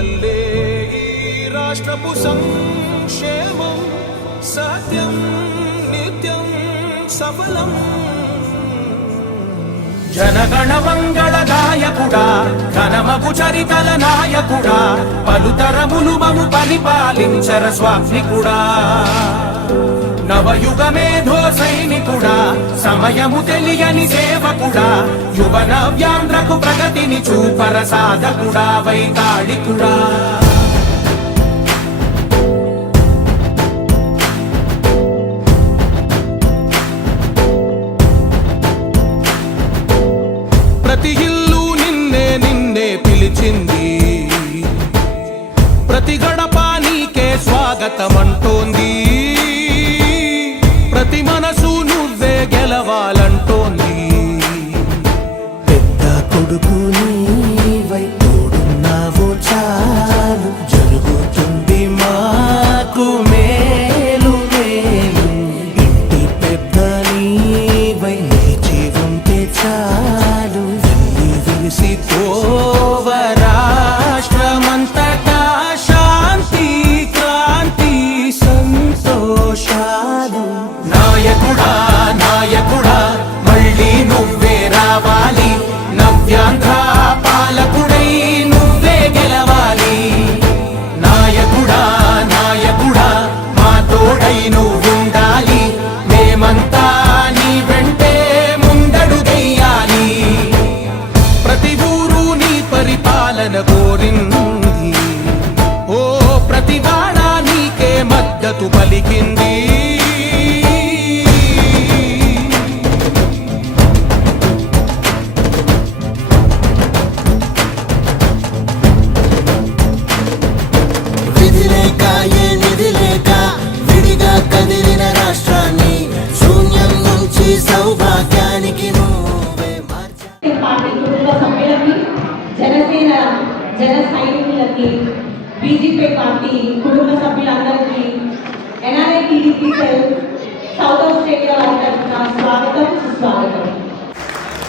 వల్లే ఈ రాష్ట్రపు సంక్షేమం సత్యం నిత్యం సఫలం. జనగణ మంగళ గాయకుడా ఘనమగు చరితల నాయకుడా పలుతరములు మము పరిపాలించర స్వామికుడా. నవయుగ మేధో సైనికుడా సమయము తెలియని సేవకుడా యువ నవ్యాంధ్రకు ప్రగతిని చూపర సాధకుడా వైతాళికుడా. ప్రతి ఇల్లు నిన్నే నిన్నే పిలిచింది, ప్రతి గడప నీకే స్వాగతమంటోంది, ప్రతి మనసు నువ్వే గెలవాలంటోంది. పెద్ద కొడుకు నీవై తోడున్నావో చాలు జరుగుతుంది మాకు మేలు మేలు. ఇంటి పెద్ద నీవై నిలిచి ఉంటే చాలు వెళ్ళి విలిసి పోవ రాష్ట్రమంతటా శాంతి క్రాంతి సంతోషాలు. నాయకుడా నాయకుడా మళ్ళీ నువ్వే రావాలి, నవ్యాంధ్ర పాలకుడై నువ్వే గెలవాలి. నాయకుడా నాయకుడా మా తోడై నువ్వుండాలి, మేమంతా నీ వెంటే ముందడుగెయ్యాలి. ప్రతి ఊరు నీ పరిపాలన కోరింది, ఓ ప్రతి వాడ నీకే మద్దతు పలికింది. కదిలిన రాష్ట్రాన్ని శూన్యం నుంచి సౌభాగ్యానికి నువ్వే మార్చావు. పార్టీ కుటుంబ సభ్యులకి, జనసేన జన సైనికులకి, బీజేపీ పార్టీ కుటుంబ సభ్యులందరికీ, NRI TDP cell south Australia వారి తరఫున స్వాగతం సుస్వాగతం.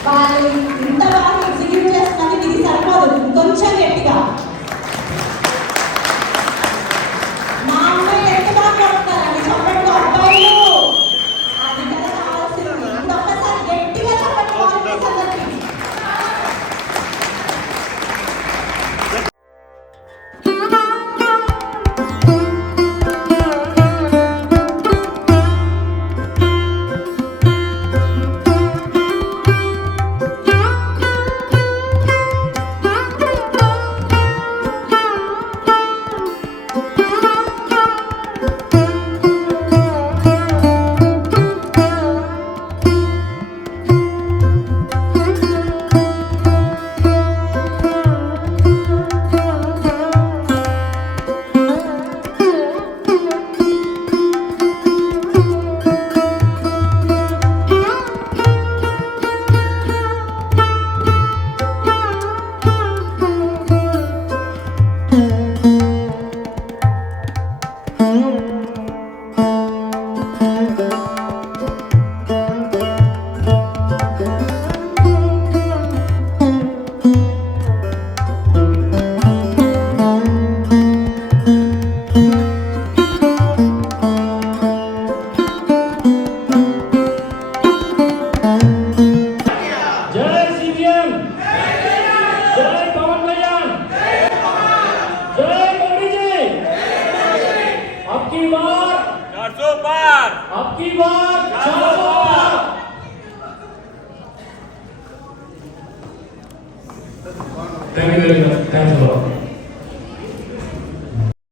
వాళ్ళు ఇంత బాగా ఎగ్జిక్యూట్ చేస్తున్నది ఇది సరిపోదు, కొంచెం గట్టిగా మా అమ్మాయి ఎంత బాగా కొడతారండి చెప్పండి అబ్బాయిలు, అది కదా కావాల్సింది. ఒక్కసారి గట్టిగా చెప్పండి వాలంటీర్స్ అందరికీ.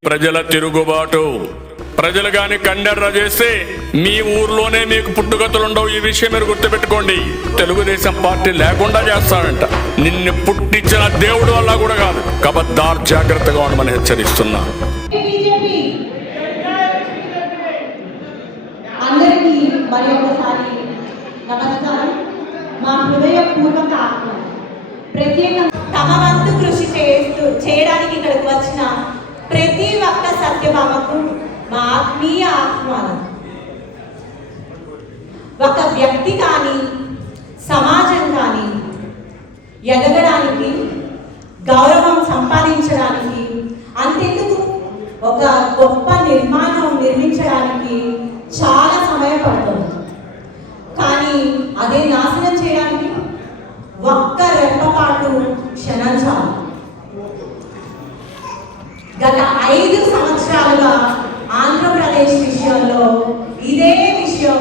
ప్రజల తిరుగుబాటు ప్రజలు గాని కండెర్ర చేస్తే మీ ఊర్లోనే మీకు పుట్టుగతులుండవు. ఈ విషయం మీరు గుర్తుపెట్టుకోండి. తెలుగుదేశం పార్టీ లేకుండా చేస్తాడంట. నిన్ను పుట్టించిన దేవుడు వల్ల కూడా కాదు. కబద్దార్ జాగ్రత్తగా ఉండమని హెచ్చరిస్తున్నా. అందరికీ మరి ఒకసారి నమస్కారం. మా హృదయపూర్వక ప్రత్యేకంగా తమ వంతు కృషి చేయడానికి ఇక్కడికి వచ్చిన ప్రతి ఒక్క సత్యభామకు మా ఆత్మీయ ఆహ్వానం. ఒక వ్యక్తి కానీ సమాజం కానీ ఎదగడానికి, గౌరవం సంపాదించడానికి ఒక గొప్ప నిర్మాణం నిర్మించడానికి చాలా సమయం పడుతుంది. కానీ అదే నాశనం చేయడానికి ఒక్క రెప్పపాటు క్షణం చాలు. గత 5 సంవత్సరాలుగా ఆంధ్రప్రదేశ్ విషయంలో ఇదే విషయం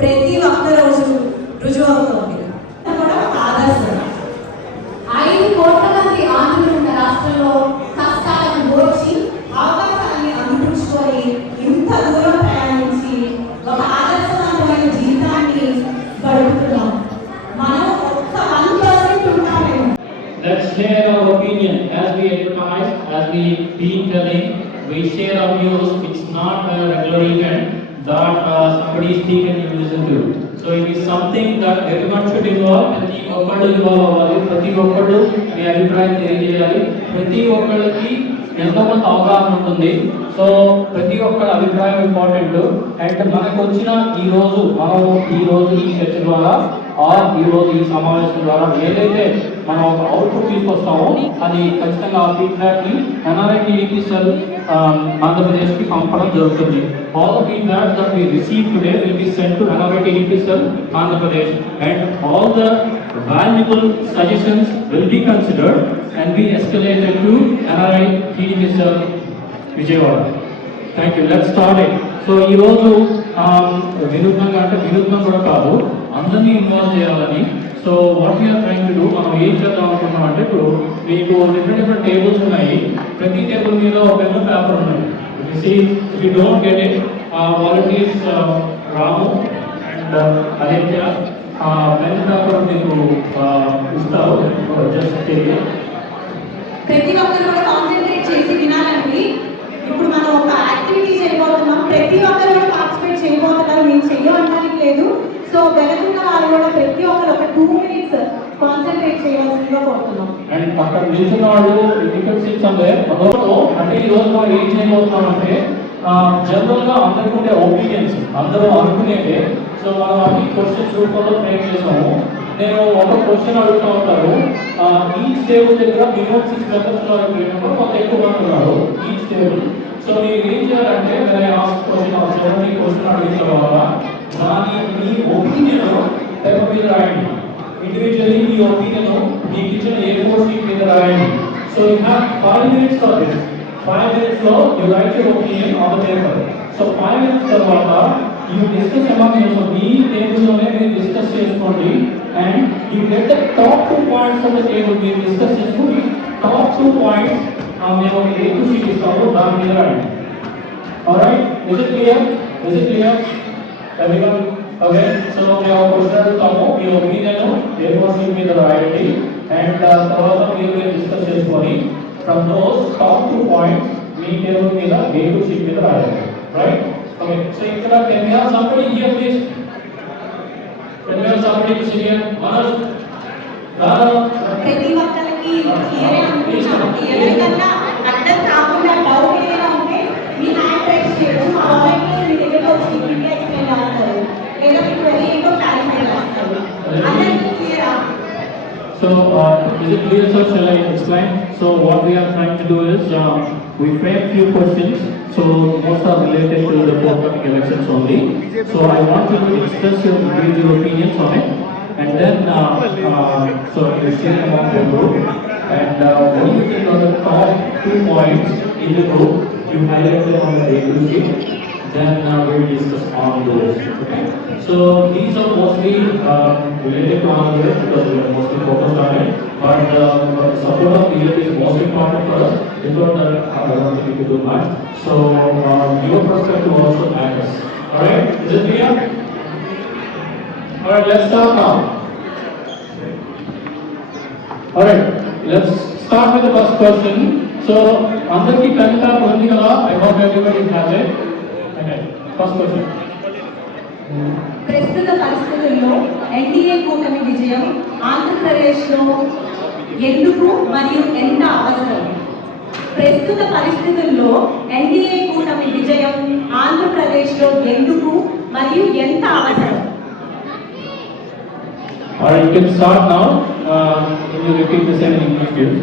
ప్రతి ఒక్క రోజు రుజువవుతోంది. కూడా ఆదర్శం. 5 కోట్ల మంది ఆంధ్రులు ఉన్న రాష్ట్రంలో కష్టాలను ఓర్చి అవకాశాన్ని అందిపుచ్చుకొని ఇంత దూరం ప్రయాణించి ఒక ఆదర్శవంతమైన జీవితాన్ని గడుపుతున్నాం. మనం ఒక్క 1% ఉంటామేమో. Let's share our opinion as we advertise, as we been telling. We share our views. It's not a regular event that somebody is taken to listen to. So it is something that everyone should involve. ప్రతి ఒక్కళ్ళు involve అవ్వాలి. ప్రతి ఒక్కళ్ళు మీ అభిప్రాయం తెలియజేయాలి. ప్రతి ఒక్కళ్ళకి ఎంతో కొంత అవగాహన ఉంటుంది. సో ప్రతి ఒక్కరి అభిప్రాయం ఇంపార్టెంట్. అండ్ మనకు వచ్చిన ఈ రోజు ఈ చర్చ ద్వారా ఈ రోజు ఈ సమావేశం ద్వారా ఏదైతే మనం ఒక అవుట్పుట్ తీసుకొస్తామో అది ఖచ్చితంగా ఆ ఫీడ్బ్యాక్ ని ఎన్ఆర్ఐ టీడీపీ సెల్ ఆంధ్రప్రదేశ్ కి పంపడం జరుగుతుంది. All the feedback that we receive today will be sent to NRI TDP cell Andhra Pradesh and all the valuable suggestions will be considered and be escalated to NRI TDP cell Vijayawada. Thank you. Let's start it. So ఈ రోజు వినూత్నంగా అంటే వినూత్నం కూడా కాదు, అందరినీ involve చేయాలని. So what we are trying to do, మనం ఏం చేద్దాం అనుకున్నాం అంటే ఇప్పుడు మీకు డిఫరెంట్ టేబుల్స్ ఉన్నాయి. ప్రతి టేబుల్ మీద ఒక పెన్ను పేపర్ ఉన్నాయి. If you don't get it, volunteers Ramu and Aditya pen paper మీకు ఇస్తారు. జస్ట్ ప్రతి ఒక్కరు కూడా కాన్సన్ట్రేట్ చేసి వినాలండి. ఇప్పుడు మనం ఒక యాక్టివిటీ చేయబోతున్నాం. ప్రతి ఒక్కరు కూడా పార్టిసిపేట్ చేయబోతున్నారు. మేము చేయడానికి లేదు. సో వెనకున్న వాళ్ళు కూడా ప్రతి ఒక్కరు ఒక 2 minutes కాన్సన్ట్రేట్ చేయాల్సిందిగా కోరుతున్నాం. అండ్ అక్కడ నిల్చున్న వాళ్ళు అంటే ఈ రోజు మనం ఏం చేయబోతున్నాం అంటే జనరల్ గా అందరికీ ఉండే ఒపీనియన్స్ అందరూ అనుకునేదే. సో మనం అన్ని క్వశ్చన్స్ రూపంలో ఫ్రేమ్ చేసాము. నేను ఒక క్వశ్చన్ అడుగుతూ ఉంటాను. ఈచ్ టేబుల్ దగ్గర మినిమం 6 మెంబర్స్ కొంత ఎక్కువ మంది ఉన్నారు ఈచ్ టేబుల్. సో మీరు ఏం చేయాలంటే క్వశ్చన్ అడిగిన తర్వాత మీ ఒపీనియన్ పేపర్ మీద రాయండి. ఇండివిజువల్లీ మీ ఒపీనియన్ మీకు ఇచ్చిన A4 షీట్ మీద రాయండి. So you have 5 minutes for this. 5 minutes లో you right your opinion on the paper. So 5 minutes తర్వాత యూ డిస్కస్ అమాంగ్ యువర్సెల్ఫ్. మీ టేబుల్లోనే మీరు డిస్కస్ చేసుకోండి and you get the top 2 points on the table. మీరు discuss చేసుకుని top 2 points మేము A2 sheet ఇస్తాము, దాని మీద రాయండి. Alright, is it clear? Everyone? Okay, so మేము క్వశ్చన్ అడుగుతాము. మీ ఒపీనియన్ A4 షీట్ మీద రాయండి అండ్ తర్వాత మీరు డిస్కస్ చేసుకొని from those top 2 points me table మీద A2 షీట్ మీద రాయండి. రైట్? ఓకే, సో ఇక్కడ can we have somebody here please? Can we have somebody to sit here? Manoj? ప్రతి ఒక్కరికి క్లియర్ అనుకుంటున్నాం. ఎవరికన్నా అర్థం కాకుండా డౌట్ ఏదైనా ఉంటే మీ హ్యాండ్ రైజ్ చేయడం. మా వాలంటీర్ మీ దగ్గరికి వచ్చి క్లియర్గా ఎక్స్ప్లెయిన్ చేస్తారు లేదా మీకు ఏంటో క్లారిఫై చేస్తారు. అందరికీ క్లియరా? So, is it clear, sir? Shall I explain? So, what we are trying to do is, we frame few questions. So, most are related to the forthcoming elections only. So, I want you to express your individual opinions on it, and then, so you share among the group. And what do you think are the top 2 points in the group? You highlight them on the A2 sheet. Then we will discuss on those. Okay. So these are mostly related to our work because we are mostly focused on it. But support of PLP is most important for us. Without that, I don't think we could do much. So your perspective also matters. All right. Is it clear? All right. Let's start now. All right. Let's start with the first question. So andarki kanita pondikala. I hope everybody has it. Okay. First question. ప్రస్తుత పరిస్థితుల్లో NDA కూటమి విజయం ఆంధ్రప్రదేశ్లో ఎందుకు మరియు ఎంత అవసరం? ప్రస్తుత పరిస్థితుల్లో ఎన్డీఏ కూటమి విజయం ఆంధ్రప్రదేశ్లో ఎందుకు మరియు ఎంత అవసరం? Alright, you can start now. Can you repeat the same in English, please?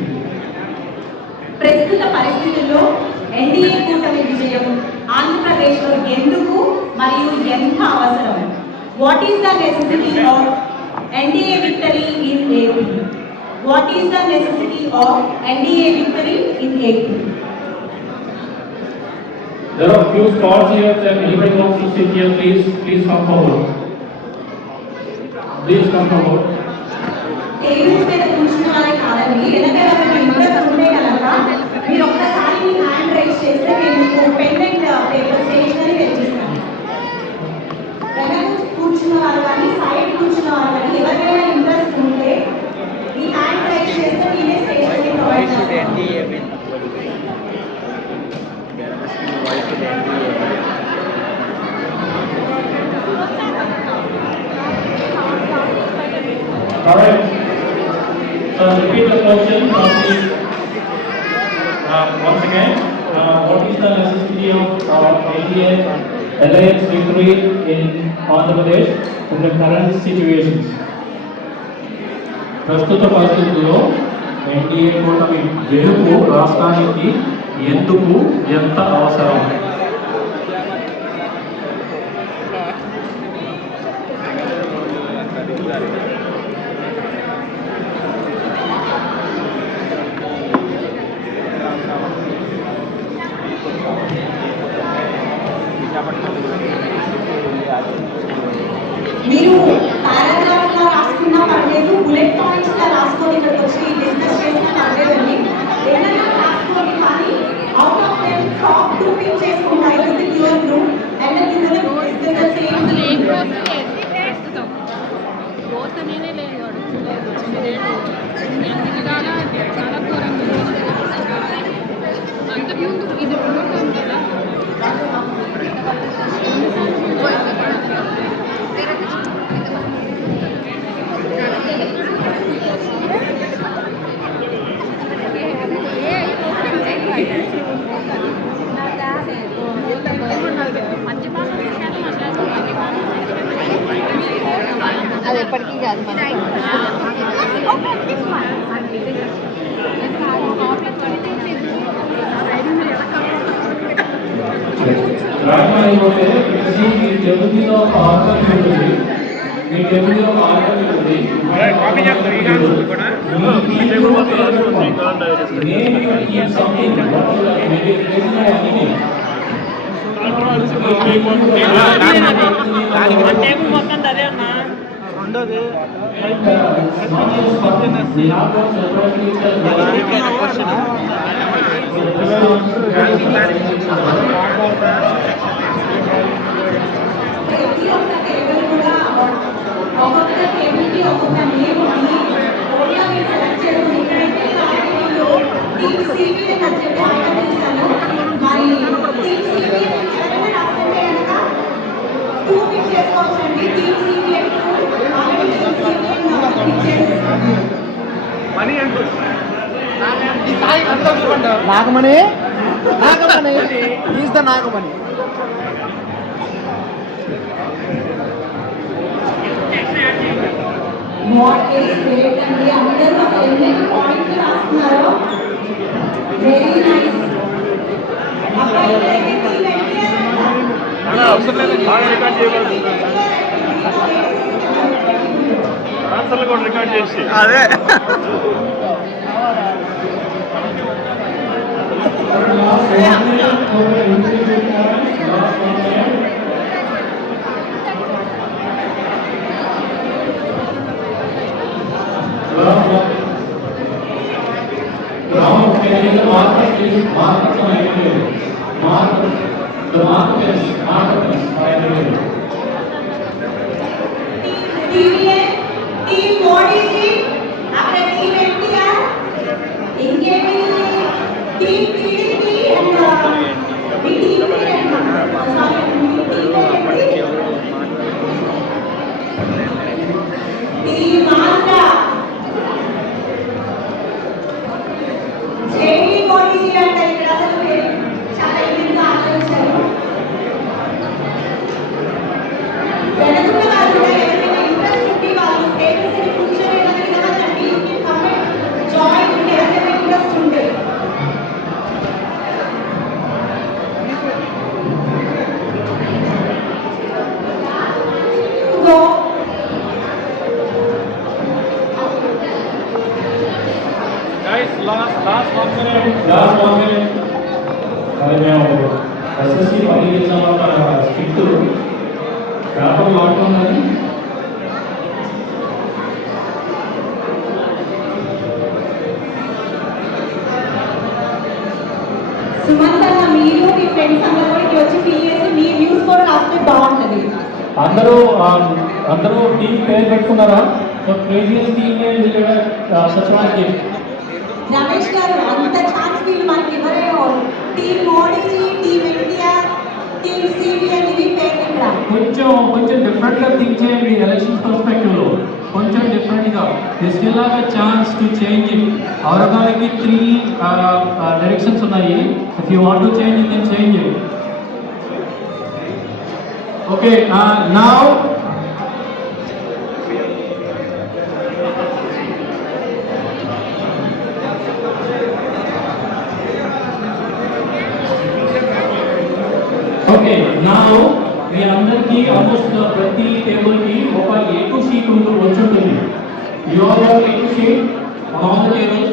ప్రస్తుత పరిస్థితుల్లో ఎన్డీఏ కూటమి విజయం ఆంధ్రప్రదేశ్లో ఎందుకు మరియు ఎంత అవసరం? What is the necessity of NDA victory in AP? What is the necessity of NDA victory in AP? There are few spots here. If anybody wants to sit here, please come forward. Please come forward. Tables మీద కూర్చున్నారే కాదండి, వెనకాల interest ఉంటే కనుక మీరు ఒక్కసారి మీ hand raise చేస్తే మేము pendant paper stationery తెచ్చిస్తాం. వెనక కూర్చున్న వారు కానీ సైడ్ కూర్చున్న వారు కానీ ఎవరికైనా ఇంట్రెస్ట్ ఉంటే మీ హ్యాండ్ రైజ్ చేస్తే నేనే స్టేషనరీ ప్రొవైడ్ చేస్తాను. All right. So repeat the question once again. What is the necessity of India alliance victory in Andhra Pradesh in the current situations? ప్రస్తుత పరిస్థితుల్లో ఎన్డీఏ కూటమి గెలుపు రాష్ట్రానికి ఎందుకు ఎంత అవసరం? మీరు పారాగ్రాఫ్ లా రాసుకున్నా పర్లేదు, బుల్లెట్ పాయింట్స్ లా రాసుకొని ఇక్కడికి వచ్చి డిస్కస్ చేసినా పర్లేదండి. ఏదైనా రాసుకోండి, కానీ out of them top 2 pick చేసుకుంటా. It is the pure group and the pure is the same. అది ఎప్పటికీ కాదు తెలుగులో ఆర్గమెంట్ మీ తెలుగులో ఆర్గమెంట్ మొత్తం అదే అన్నా రెండోది ప్రతి ఒక్క టేబుల్ కూడా ఒక్కొక్క టేబుల్కి ఒక్కొక్క నేమ్ ఉంది. ఓన్గా మీరు సెలెక్ట్ చేసుకుని ఇక్కడైతే కేటగిరీలో టీమ్ సిబిఎన్ అని చెప్పి ఐటమ్ ఇస్తాను. మరి టీమ్ సిబిఎన్ ఎవరైనా రాస్తుంటే కనుక 2 పిక్ చేసుకోవచ్చండి. Team CBN 2 already team CBN pick చేసేస్తాను. Nagamani is the Nagamani. What is great అండి, అందరూ ఎన్ని పాయింట్లు రాస్తున్నారో. Very nice. అబ్బాయిలకి టీమ్ రికార్డ్ చేసి అదే टीम मोदी अपने टीम एनटीआर इनके भी team TDP and team team Andhra JD Modi ji అంటే ఇక్కడ అసలు చాలా ఇంత ఆలోచించారు. వెనకున్న వాళ్ళు ఎవరైనా ఇంట్రెస్ట్ ఉండి వాళ్ళు స్టేటస్ ని కూర్చొని కదండి, జాయిన్ ఉంటే ఎవరైనా ఇంట్రెస్ట్ ఉంటే లాస్ట్ 1 minute. మరి మేము SSC public exam strict paper వాడుతున్నది. సుమంత్ అన్న, మీరు మీ ఫ్రెండ్స్ అందరూ కూడా ఇక్కడ వచ్చి ఫీల్ చేసి మీ వ్యూస్ కూడా రాస్తే బాగుంటది. అందరూ టీం పేరు పెట్టుకున్నారా? సో క్రేజియస్ టీమ్ సచివాలయం రమేష్ గారు, అంత ఛాన్స్ వీళ్ళు మనకి ఇవ్వరే. Team Modi, team NTR, team CV అనేది పేరు ఇక్కడ. కొంచెం డిఫరెంట్ గా థింక్ చేయండి. ఎలక్షన్ పర్స్పెక్టివ్ లో కొంచెం డిఫరెంట్ గా they still have a chance to change it. అవరగానికి 3 డైరెక్షన్స్ ఉన్నాయి. If you want to change you can change it. Okay, now okay now మీ అందరికీ ఆల్మోస్ట్ ప్రతి టేబుల్ కి ఒక A2 షీట్ వచ్చుంటుంది. Your A2 sheet on the table.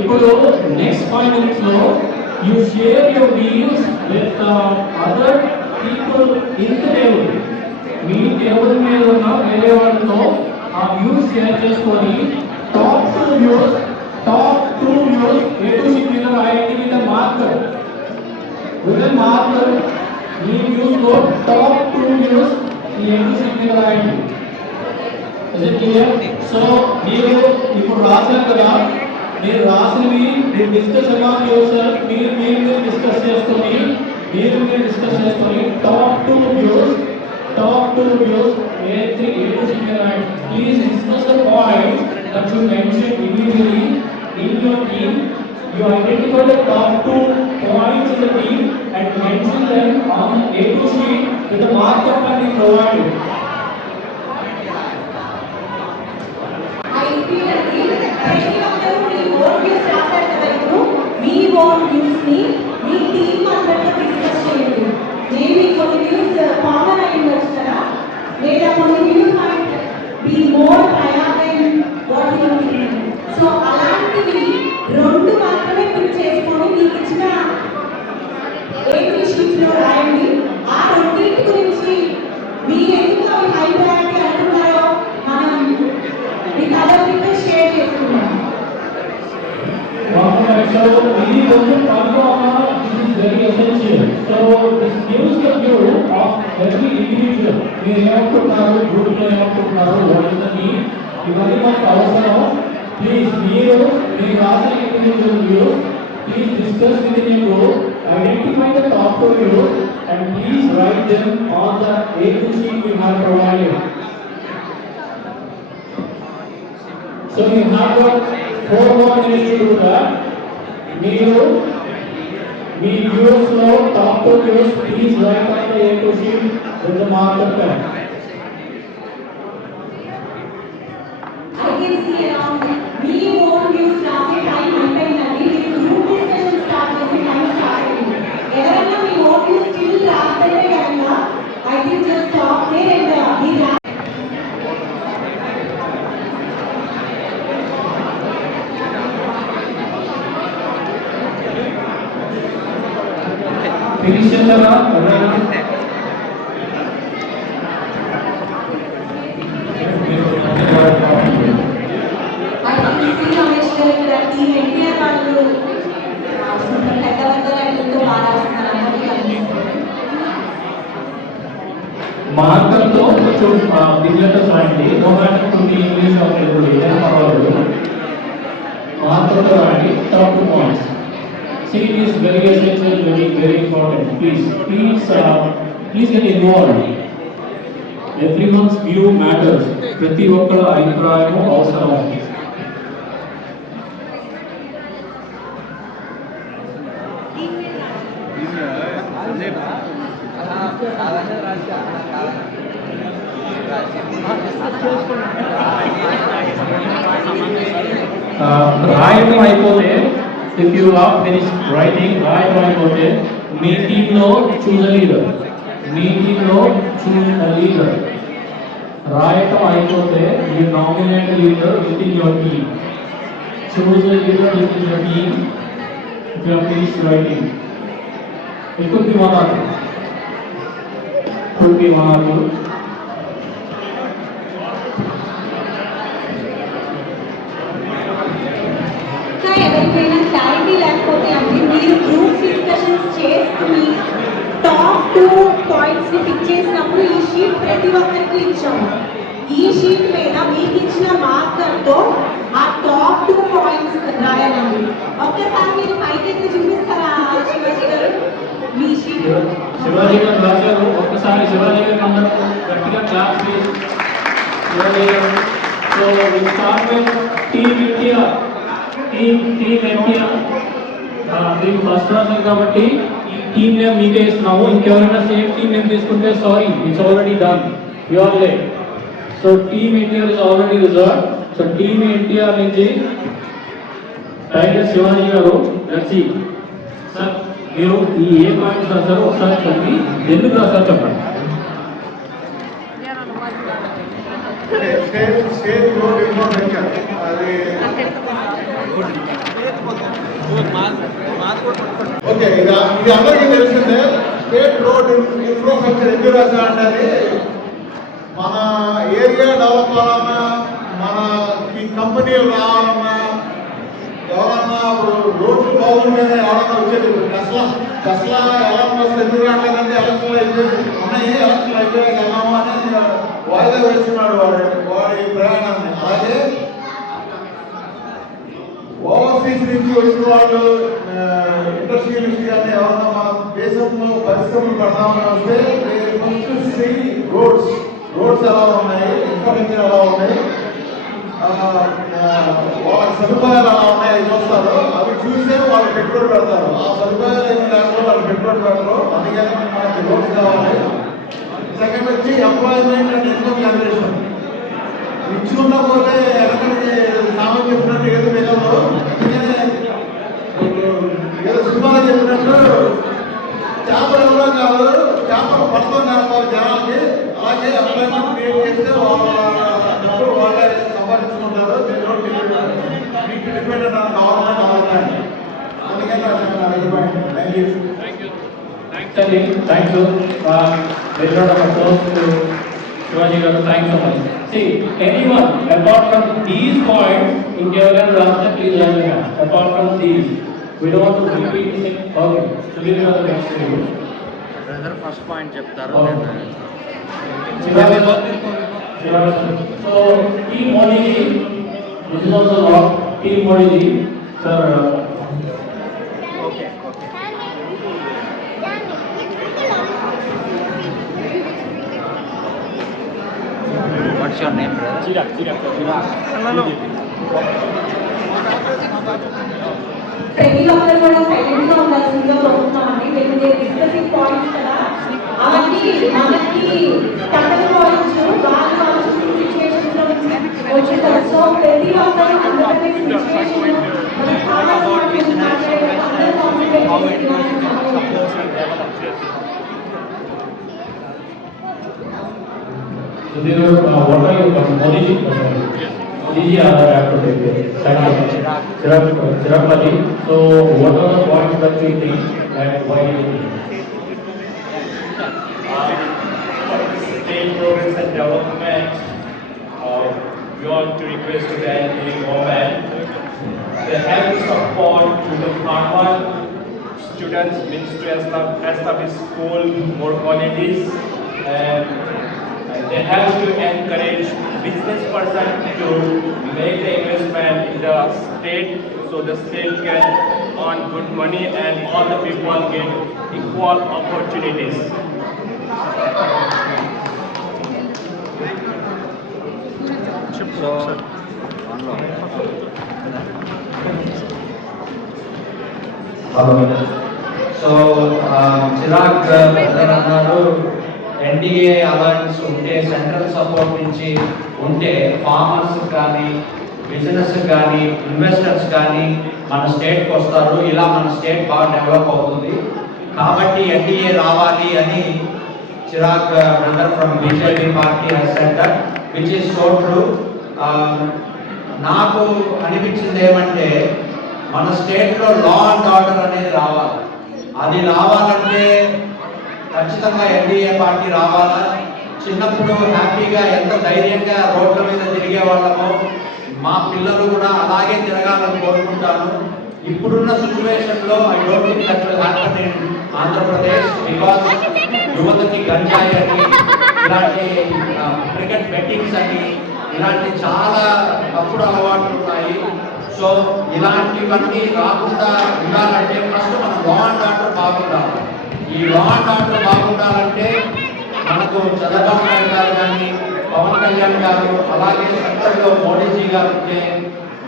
ఇప్పుడు next 5 minutes లో you share your views with other people in the table. మీ table మీద ఉన్న వేరే వాళ్ళతో ఆ వ్యూస్ షేర్ చేసుకొని టాప్ 2 వ్యూస్ A2 షీట్ మీద రాయండి విత్ మార్కర్. ఈ వ్యూస్ లో టాప్ 2 వ్యూస్ ఈ A2 షీట్ మీద రాయండి. Is it clear? సో మీరు ఇప్పుడు రాశారు కదా, మీరు రాసినవి మీరు డిస్కస్ అబౌట్ యువర్ సెల్ఫ్. మీరు డిస్కస్ చేసుకొని top 2 views A3 A2 sheet మీద రాయండి. Please discuss the points that you mention individually in your team. You identify the top 2 points in the team and mention them on A2 sheet with the markup that is provided. I feel అది ప్రతి ఒక్కరు మీ own views రాస్తారు కదా. ఇప్పుడు మీ own views ని మీ team అందరితో discuss చేయండి. మేబీ కొన్ని వ్యూస్ కామన్ అయి ఉండొచ్చు కదా, లేదా కొన్ని views might be more prior than what you think. So అలాంటివి 2 మాత్రమే పిక్ చేసుకొని మీకు ఇచ్చిన A3 షీట్స్ లో రాయండి. ఆ రెండింటి గురించి మీరు ఎందుకు అవి హై ప్రయారిటీ అంటున్నారో మనం మీకు అదర్ పీపుల్ షేర్ చేసుకున్నాం. So this is very essential. So this gives the view of every individual. We have to know group lo have to know what is the need. ఇవన్నీ మనకు అవసరం. Please మీరు రాసిన individual views, please discuss within your group, identify the top 2 views and please write them on the A2 sheet we have provided. So you have got 4 more minutes to do that. మీరు మీ views లో top 2 views please right on the A2 sheet with the marker pen. I can see around మీ own views రాసే time అయిపోయిందండి. మీరు group discussion start చేసే time start అయింది. ఎవరైనా మీ ఓన్ వ్యూస్ స్టిల్ రాస్తేనే కనుక I think just stop there and మీ ఫినిష్ చేస్తారా? రమేష్ గారు ఇక్కడ టీమ్ ఎన్టీఆర్ వాళ్ళు పెద్ద ఎంతో బాగా రాస్తున్నారు. అందరికీ కనిపిస్తుంది. మార్కర్తో బిగ్ లెటర్స్ రాయండి. No matter to be English or Telugu ఏదైనా పర్వాలేదు. మార్కర్తో రాయండి top 2 points. See, it is very essential, very important. Please get involved. Everyone's view matters. ప్రతి ఒక్కళ్ళ అభిప్రాయం అవసరం. రాయడం అయిపోతే if you are finished writing రాయడం అయిపోతే మీ టీంలో choose a leader. రాయటం అయిపోతే you nominate a leader within your team. Choose a leader within your team you have finished writing. It could be 1 or 2. Could be 1 or 2. ఇంకా ఎవరికైనా clarity లేకపోతే అంటే మీరు గ్రూప్ డిస్కషన్స్ చేసుకుని టాప్ 2 పాయింట్స్ ని pick చేసినప్పుడు ఈ షీట్ ప్రతి ఒక్కరికి ఇచ్చాము. ఈ షీట్ మీద మీకు ఇచ్చిన మార్కర్ తో ఆ టాప్ 2 పాయింట్స్ రాయాలండి. ఒక్కసారి మీరు పైకి చూపిస్తారా శివాజీ గారు మీ షీట్? శివాజీ గారు రాశారు. ఒక్కసారి శివాజీ గారు అందరూ గట్టిగా క్లాస్ చేసి Shivaji garu. So we start with team India. Team India దీనికి ఫస్ట్ రాశారు కాబట్టి ఈ టీమ్ నేమ్ మీకే ఇస్తున్నాము. ఇంకెవరైనా సేమ్ టీమ్ నేమ్ తీసుకుంటే sorry, it's already done, you are late. So team India is already reserve. So team India నుంచి tiger Shivaji garu let's sir మీరు ఈ ఏ పాయింట్స్ రాశారో ఒకసారి చెప్పి ఎందుకు రాశారో చెప్పండి. స్టేట్ రోడ్ ఇన్ఫ్రాస్ట్రక్చర్ అది ఓకే, ఇది అందరికీ తెలిసిందే. స్టేట్ రోడ్ ఇన్ఫ్రాస్ట్రక్చర్ ఎందుకు రాశారంటే మన ఏరియా డెవలప్ అవ్వాలన్నా, మన ఈ కంపెనీలు రావాలన్నా, ఎవరన్నా రోడ్లు బాగుంటేనే ఎవరన్నా వచ్చేది. టెస్లా ఎలా వస్తే ఎందుకు రావట్లేదంటే ఎలక్షన్లు అయిపోయి ఉన్నాయి, ఎలక్షన్లు అయిపోయాక వెళ్ళాము అని వాయిదా వేస్తున్నాడు వాడి ప్రయాణాన్ని. అలాగే ఓవర్సీస్ నుంచి వచ్చిన వాళ్ళు ఇండస్ట్రియలిస్ట్ కానీ ఎవరన్నా మన దేశంలో పరిశ్రమలు పెడదామని వస్తే ఫస్ట్ సీ రోడ్స్ ఎలా ఉన్నాయి, ఇన్ఫ్రాస్ట్రక్చర్ ఎలా ఉన్నాయి, వాళ్ళకి సదుపాయాలు ఎలా ఉన్నాయి అవి చూస్తారు. అవి చూసే వాళ్ళు పెట్టుబడి పెడతారు. ఆ సదుపాయాలు ఏమి లేకపోతే వాళ్ళు పెట్టుబడి పెట్టరు. అందుకని మనకి రోడ్స్ కావాలి. సెకండ్ వచ్చి ఎంప్లాయ్మెంట్ అండ్ ఇన్కమ్ జనరేషన్. ఇచ్చుకున్న పోతే ఎక్కడికి సామాన్ చెప్పినట్టు ఏదో మిగలదు. అందుకనే ఏదో సినిమాలో చెప్పినట్టు చేపలు ఎవరో కాదు, చేపలు పడతాం నేర్పాలి జనాలకి. అలాగే ఎంప్లాయ్మెంట్ క్రియేట్ చేస్తే వాళ్ళ డబ్బులు వాళ్ళే సంపాదించుకుంటారు. మీకు డిపెండెంట్ ఆన్ గవర్నమెంట్ అవన్నీ. అందుకని thank you. Thank you. Very lot of applause to Shivaji garu. Thanks so much. See, anyone apart from these points, in Kerala, Rasta, please raise your hand. Apart from these, we don't want to repeat the same. Okay, so we will have the next video. Brother, first point చెప్తారు. So, Team Modi, this is also not Team Modi, sir. What's your name, brother? Chirag. ప్రతి ఒక్కరు కూడా silent గా ఉండాల్సిందిగా కోరుతున్నామండి. మేము discussing points కదా, అవన్నీ మనకి టక్కన పాయింట్స్ వాళ్ళు సిచ్యువేషన్స్ లో వచ్చేసారు. సో ప్రతి ఒక్కరు అందరికీ సిచ్యువేషన్ మనకు కావాల్సిన అందరూ concentrate So there are what are your Modiji? Modiji are have to take it. Chiragpati. So what are the points that you think and why you think? State progress and development. We want to request to the government. They have to support to the farmer students means to establish school more colleges and they have to encourage business person to make the investment in the state so the state can earn good money and all the people get equal opportunities. So, so Chirag brother అన్నారు NDA alliance ఉంటే central support నుంచి ఉంటే farmers కానీ business కానీ investors కానీ మన స్టేట్కి వస్తారు. ఇలా మన స్టేట్ బాగా డెవలప్ అవుతుంది. కాబట్టి ఎన్డీఏ రావాలి అని Chirag brother from BJP party has said that which is so true. నాకు అనిపించింది ఏమంటే మన స్టేట్లో లా అండ్ ఆర్డర్ అనేది అది రావాలంటే ఖచ్చితంగా ఎన్డీఏ పార్టీ రావాలా. చిన్నప్పుడు హ్యాపీగా ఎంత ధైర్యంగా రోడ్ల మీద తిరిగే వాళ్ళమో మా పిల్లలు కూడా అలాగే తిరగాలని కోరుకుంటాను. ఇప్పుడున్న సిచ్యువేషన్లో I don't think that will happen in Andhra Pradesh because యువతకి గంజాయి అని, ఇలాంటి క్రికెట్ బెట్టింగ్స్ అని, ఇలాంటి చాలా తప్పుడు అలవాట్లు ఉన్నాయి. సో ఇలాంటివన్నీ రాకుండా ఉండాలంటే ఫస్ట్ మన లా అండ్ ఆర్డర్ బాగుండాలి. ఈ లా అండ్ ఆర్డర్ బాగుండాలంటే మనకు చంద్రబాబు నాయుడు గారు కానీ, పవన్ కళ్యాణ్ గారు, అలాగే సెంట్రల్లో మోడీజీ గారు ఉంటే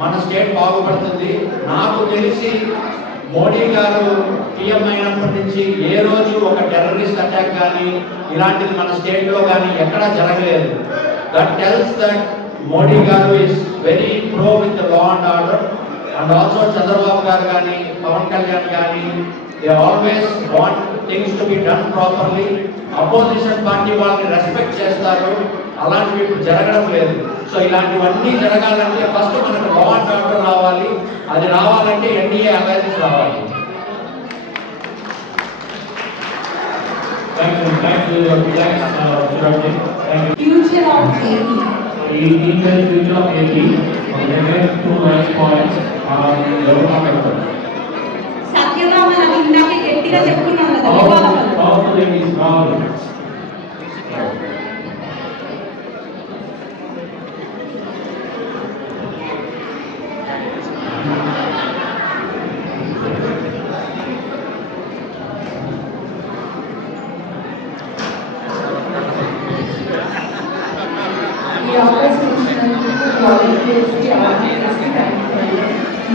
మన స్టేట్ బాగుపడుతుంది. నాకు తెలిసి మోడీ గారు పిఎం అయినప్పటి నుంచి ఏ రోజు ఒక టెర్రరిస్ట్ అటాక్ కానీ ఇలాంటిది మన స్టేట్లో కానీ ఎక్కడా జరగలేదు. దట్ టెల్స్ దట్ మోడీ గారు is very pro with law and order. And also Chandrababu గారు కానీ, పవన్ కళ్యాణ్ కానీ, they always want things to be done properly. Opposition party వాళ్ళని రెస్పెక్ట్ చేస్తారు. అలాంటివి ఇప్పుడు జరగడం లేదు. సో ఇలాంటివన్నీ జరగాలంటే ఫస్ట్ మనకు లా అండ్ ఆర్డర్ రావాలి. అది రావాలంటే ఎన్డీఏ అలయన్స్ రావాలి. Future of AP. Future of AP. The next 2 nice points are government. సత్యంగా మనం ఇందాక గట్టిగా చెప్పుకున్నాం కదా Also there is government.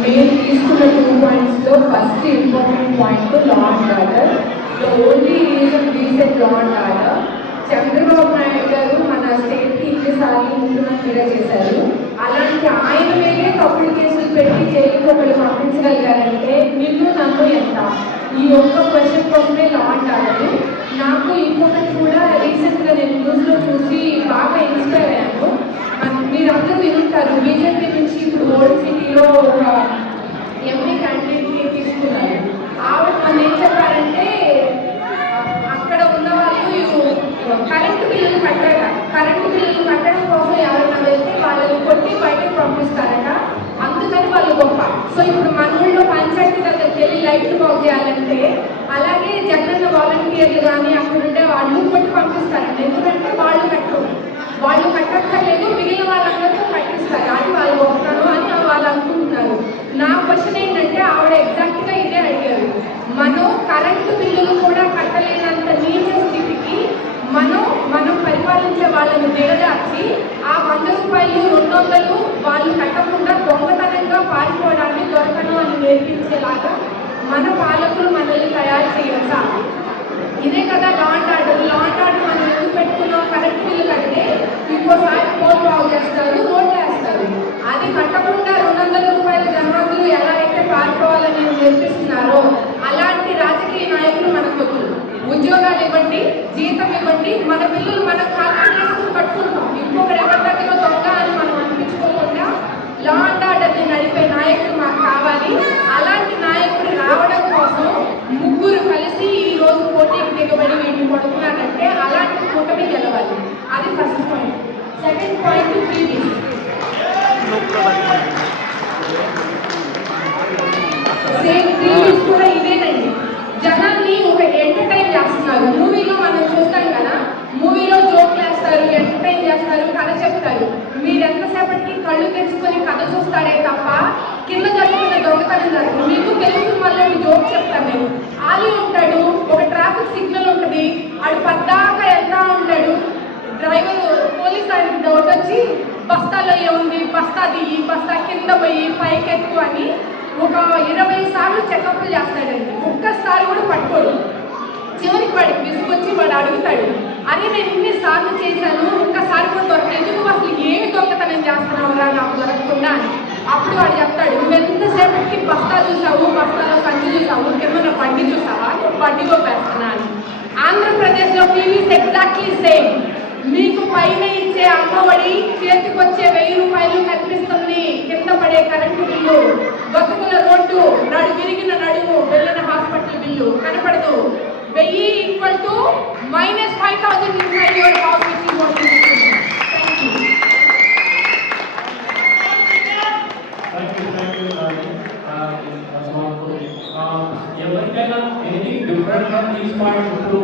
మేము తీసుకున్న 2 points first important point law and order. The only reason we said law and order, Chandrababu Naidu గారు మన స్టేట్కి ఇన్నిసార్లు ముఖ్యమంత్రిగా చేశారు. అలాంటి ఆయన మీదే తప్పుడు కేసులు పెట్టి జైలుకి ఒకళ్ళు పంపించగలిగారంటే నిన్ను నన్ను ఎంత. ఈ ఒక్క క్వశ్చన్ కోసమే లా అండ్ ఆర్డర్. నాకు ఇంకొకటి కూడా రీసెంట్గా నేను న్యూస్లో చూసి బాగా ఇన్స్పైర్ అయ్యాను. మీరందరూ వినుంటారు, బీజేపీ నుంచి ఇప్పుడు ఓల్డ్ సిటీలో ఒక ఎంపీ క్యాండిడేట్ని తీసుకున్నారు. ఆవిడ మనం ఏం చెప్పారంటే అక్కడ ఉన్న వాళ్ళు కరెంటు బిల్లులు కట్టడం కోసం ఎవరైనా వెళ్తే వాళ్ళని కొట్టి బయటకు పంపిస్తారట. అందుకని వాళ్ళు గొప్ప. సో ఇప్పుడు మన ఊళ్ళో పంచాయతీ దగ్గరికి వెళ్ళి లైట్లు బాగు చేయాలంటే అలాగే జగనన్న వాలంటీర్లు కానీ అక్కడ ఉండే వాళ్ళు కొట్టి పంపిస్తారంట. ఎందుకంటే వాళ్ళు కట్టక్కర్లేదు, మిగిలిన వాళ్ళందరితో కట్టిస్తారు. అది వాళ్ళు గొప్పను అని వాళ్ళు అనుకుంటున్నారు. నా క్వశ్చన్ ఏంటంటే ఆవిడ ఎగ్జాక్ట్గా ఇదే అడిగారు. మనం కరెంటు బిల్లులు కూడా కట్టలేనంత నీచ స్థితికి మనం పరిపాలించే వాళ్ళని దిగజార్చి ఆ 100 రూపాయలు 200 వాళ్ళు కట్టకుండా దొంగతనంగా పారిపోవడాన్ని దొరకను అని నేర్పించేలాగా మన పాలకులు మనల్ని తయారు చేయొచ్చా? ఇదే కదా law and order. Law and order మనం ఎందుకు పెట్టుకున్నాం? కరెంటు బిల్లు కడితే ఇంకోసారి పోల్ బాగు చేస్తారు, రోడ్లు వేస్తారు. అది కట్టకుండా 200 రూపాయల జన్మంతులు ఎలా అయితే పారిపోవాలని నేర్పిస్తున్నారో అలాంటి రాజకీయ నాయకులు మనకు ఉద్యోగాలు ఇవ్వండి, జీతం ఇవ్వండి, మన బిల్లులు మనం ఖాతా చేసుకుని కట్టుకుంటాం. ఇంకొకరు ఎవరి దగ్గర దొంగ అని మనం అనిపించుకోకుండా లా అండ్ ఆర్డర్ని నడిపే నాయకులు మాకు కావాలి. అలాంటి నాయకుడు రావడం కోసం ముగ్గురు కలిసి ఈ రోజు పోటీకి దిగబడి వీటిని కొడుతున్నారంటే అలాంటి కూటమి గెలవాలి. అది first point. Second point freebies. Same freebies కూడా ఇదేనండి. జనాన్ని ఒక ఎంటర్టైన్ చేస్తున్నారు. మూవీలో మనం చూస్తాం కదా, మూవీలో జోక్లు వేస్తారు, ఎంటర్టైన్ చేస్తారు, కథ చెప్తారు. మీరు ఎంతసేపటికి కళ్ళు తెచ్చుకొని కథ చూస్తారే తప్ప కింద జరుగుతున్న దొంగతనం జరుగుతుంది. మీకు తెలుసు, మళ్ళీ జోక్ చెప్తాను నేను. ఆలి ఉంటాడు, ఒక ట్రాఫిక్ సిగ్నల్ ఉంటుంది, ఆడు పద్దాకా వెళ్తా ఉంటాడు. డ్రైవర్ పోలీస్ ఆయన డౌట్ వచ్చి బస్తాలో ఏముంది, బస్తా దిగి, బస్తా కింద పోయి పైకి ఎక్కువ అని ఒక 20 సార్లు చెకప్లు చేస్తాడండి. ఒక్కసారి కూడా పట్టుకోడు. చివరికి వాడికి విసుకొచ్చి వాడు అడుగుతాడు, అరే నేను ఇన్నిసార్లు చేశాను, ఒక్కసారి కూడా దొరకలేదు, నువ్వు అసలు ఏమి దొంగతనం చేస్తున్నావురా నాకు దొరకకుండా అని. అప్పుడు వాడు చెప్తాడు, నువ్వు ఎంతసేపటికి బస్తా చూసావు, బస్తాలో సంచి చూసావు, కింద బండి చూసావా, నువ్వు బండి గోపేస్తున్నా అని. ఆంధ్రప్రదేశ్లో ఫీవీస్ ఎగ్జాక్ట్లీ సేమ్. మీకు పైన ఇచ్చే అమ్మఒడి, చేతికొచ్చే 1000 రూపాయలు కనిపిస్తుంది, కింద పడే కరెంటు బిల్లు, బతుకుల రోడ్డు, విరిగిన నడుము, వెళ్ళిన hospital bill కనపడ minus 5,000 inside your house which you want to do. Thank you. Thank you, ఎవరికైనా anything different from these points ఇప్పుడు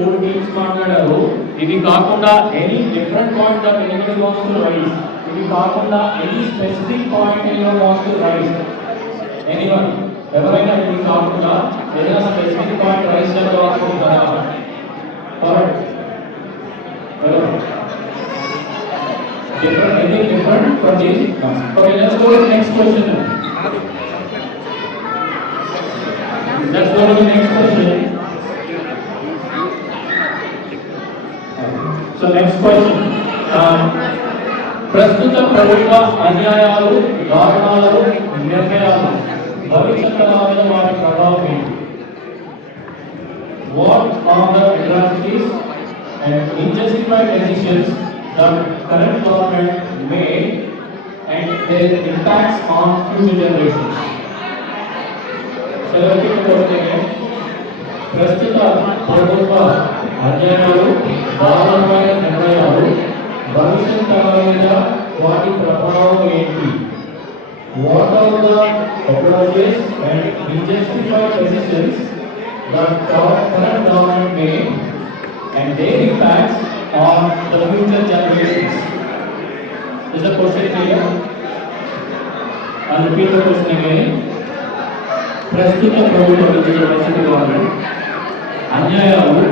మూడు టీమ్స్ మాట్లాడారు. ఇది కాకుండా any different point that anybody wants to raise, ఇది కాకుండా any specific point anyone wants to raise, anyone ఎవరైనా ఇది కాకుండా ఏదైనా స్పెసిఫిక్ పాయింట్ రైజ్ చేయాలనుకుంటారా? Correct. Different, anything different from this? Okay, let's go to the next question. Let's go to the next question. So next question. ప్రస్తుత ప్రభుత్వ అన్యాయాలు, దారుణాలు, నిర్ణయాలు భవిష్యత్తులో వాటి ప్రభావం ఏంటి? What are the atrocities and unjustified decisions the current government made and their impacts on future generations? So let me quote again. ప్రస్తుత ప్రభుత్వ అన్యాయాలు, దారుణమైన నిర్ణయాలు భవిష్యత్ తరాల మీద వాటి ప్రభావం ఏంటి? What are the approaches and unjustified decisions that current government made and their impacts on the future generations? Is the question clear? I'll repeat the question again. ప్రస్తుత ప్రభుత్వ గవర్నమెంట్ అన్యాయాలు,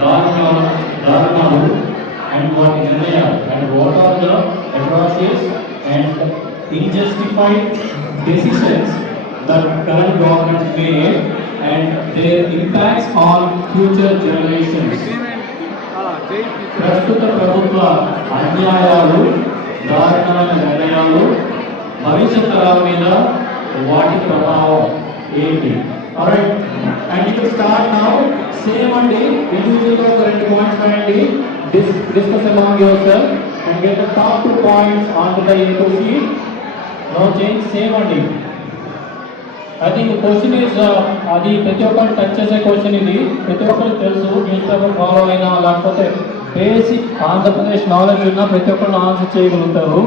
దారుణాలు and వాటి నిర్ణయాలు and what are the atrocities and unjustified decisions that current government made and their impacts on future generations. ప్రస్తుత ప్రభుత్వ అన్యాయాలు, దారుణమైన నిర్ణయాలు భవిష్యత్ తరాల మీద వాటి ప్రభావం ఏంటి? Alright, and you can start now. Same అండి, ఇండివిజువల్గా ఒక 2 పాయింట్స్ రాయండి, discuss among yourself and get the top 2 points on to the A2 sheet. No change, same అండి. ఐ థింక్ క్వశ్చన్ ఈజ్ అది ప్రతి ఒక్కరు టచ్ చేసే క్వశ్చన్ ఇది. ప్రతి ఒక్కరికి తెలుసు, న్యూస్ పేపర్ ఫాలో అయినా లేకపోతే బేసిక్ ఆంధ్రప్రదేశ్ నాలెడ్జ్ ఉన్న ప్రతి ఒక్కరు ఆన్సర్ చేయగలుగుతారు.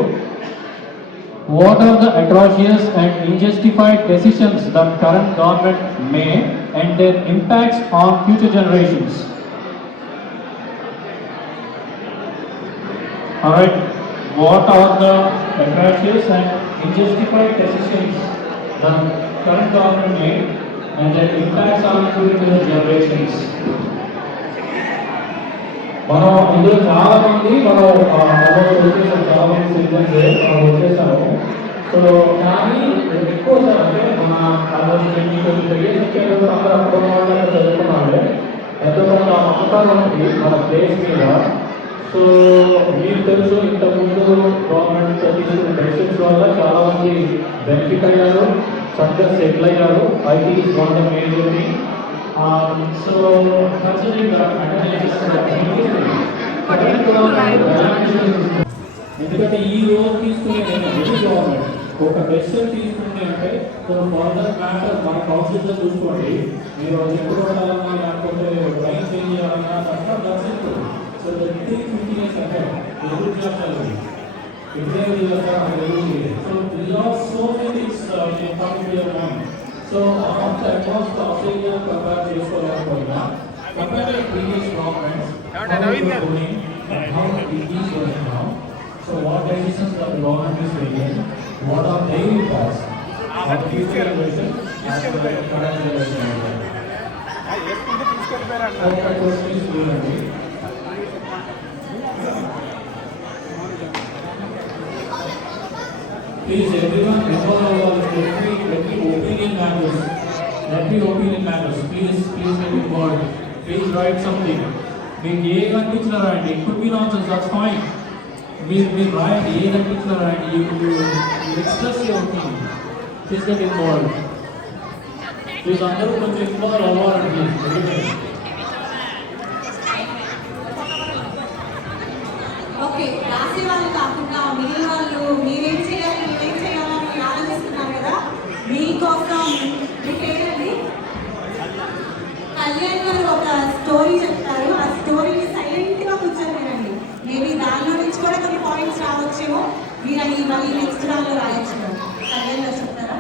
What are the atrocious and unjustified decisions that current government made and their impacts on future generations? Alright, what are the atrocious and unjustified decisions that current government made and their impacts on future generations? మనం ఇందులో చాలా మంది వచ్చేసాం, చాలా మంది citizens వచ్చేసాము. So కానీ ఎక్కువ సార్ అంటే మన అందరూ అక్కడ వాళ్ళ చదువుకున్నాము, ఎంతో కొంత నమ్మకాలు ఉంది మన ప్లేస్ మీద. సో మీకు తెలుసు, ఇంతకుముందు గవర్నమెంట్ తీసుకున్న డెసిషన్స్ వల్ల చాలా మంది బెనిఫిట్ అయ్యారు, చక్కగా సెటిల్ అయ్యారు. IT is one the major thing. So considering that ఎందుకంటే ఈ రోజు తీసుకునే గవర్నమెంట్ ఒక డెసిషన్ తీసుకుంటే అంటే సో ఫర్దర్ మ్యాటర్ మన కౌన్సిల్లో చూసుకోండి, మీరు ఎప్పుడు ఉండాలన్నా లేకపోతే లైన్ చేంజ్ చేయాలన్నా కష్టం దర్శించు. సో ది 15 years ahead ఎదురు చేస్తారు, ఎగ్జామ్ చేస్తారు. So these are so many things come to your mind. So after across the Australia compare చేసుకోలేకపోయినా compare to previous governments, how it is going now. So what decisions the government is taking, what are their impacts on future generation as well as current generation. Okay, question is clear. Please everyone before let me opinion matters. Let me opinion matters. Please get involved. Please write something. మీకు ఏ కనిపించినారా అండి, it could be nonsense, that's fine. మీరు రాయండి, ఏ కనిపించినారా అండి, you express your opinion. Please get involved. Please అందరూ కొంచెం involve అవ్వాలండి. Okay, రాసే వాళ్ళు కాకుండా మిగిలిన వాళ్ళు మీరేం చేయాలి అని ఆలోచిస్తున్నారు కదా, మీకోసం మీ పేరండి కళ్యాణ్ గారు ఒక స్టోరీ చెప్తారు. ఆ స్టోరీ రావచ్చేమో, మీరు అది మళ్ళీ నెక్స్ట్ రౌండ్లో రాయొచ్చేమో. అదేంటో చెప్తారా?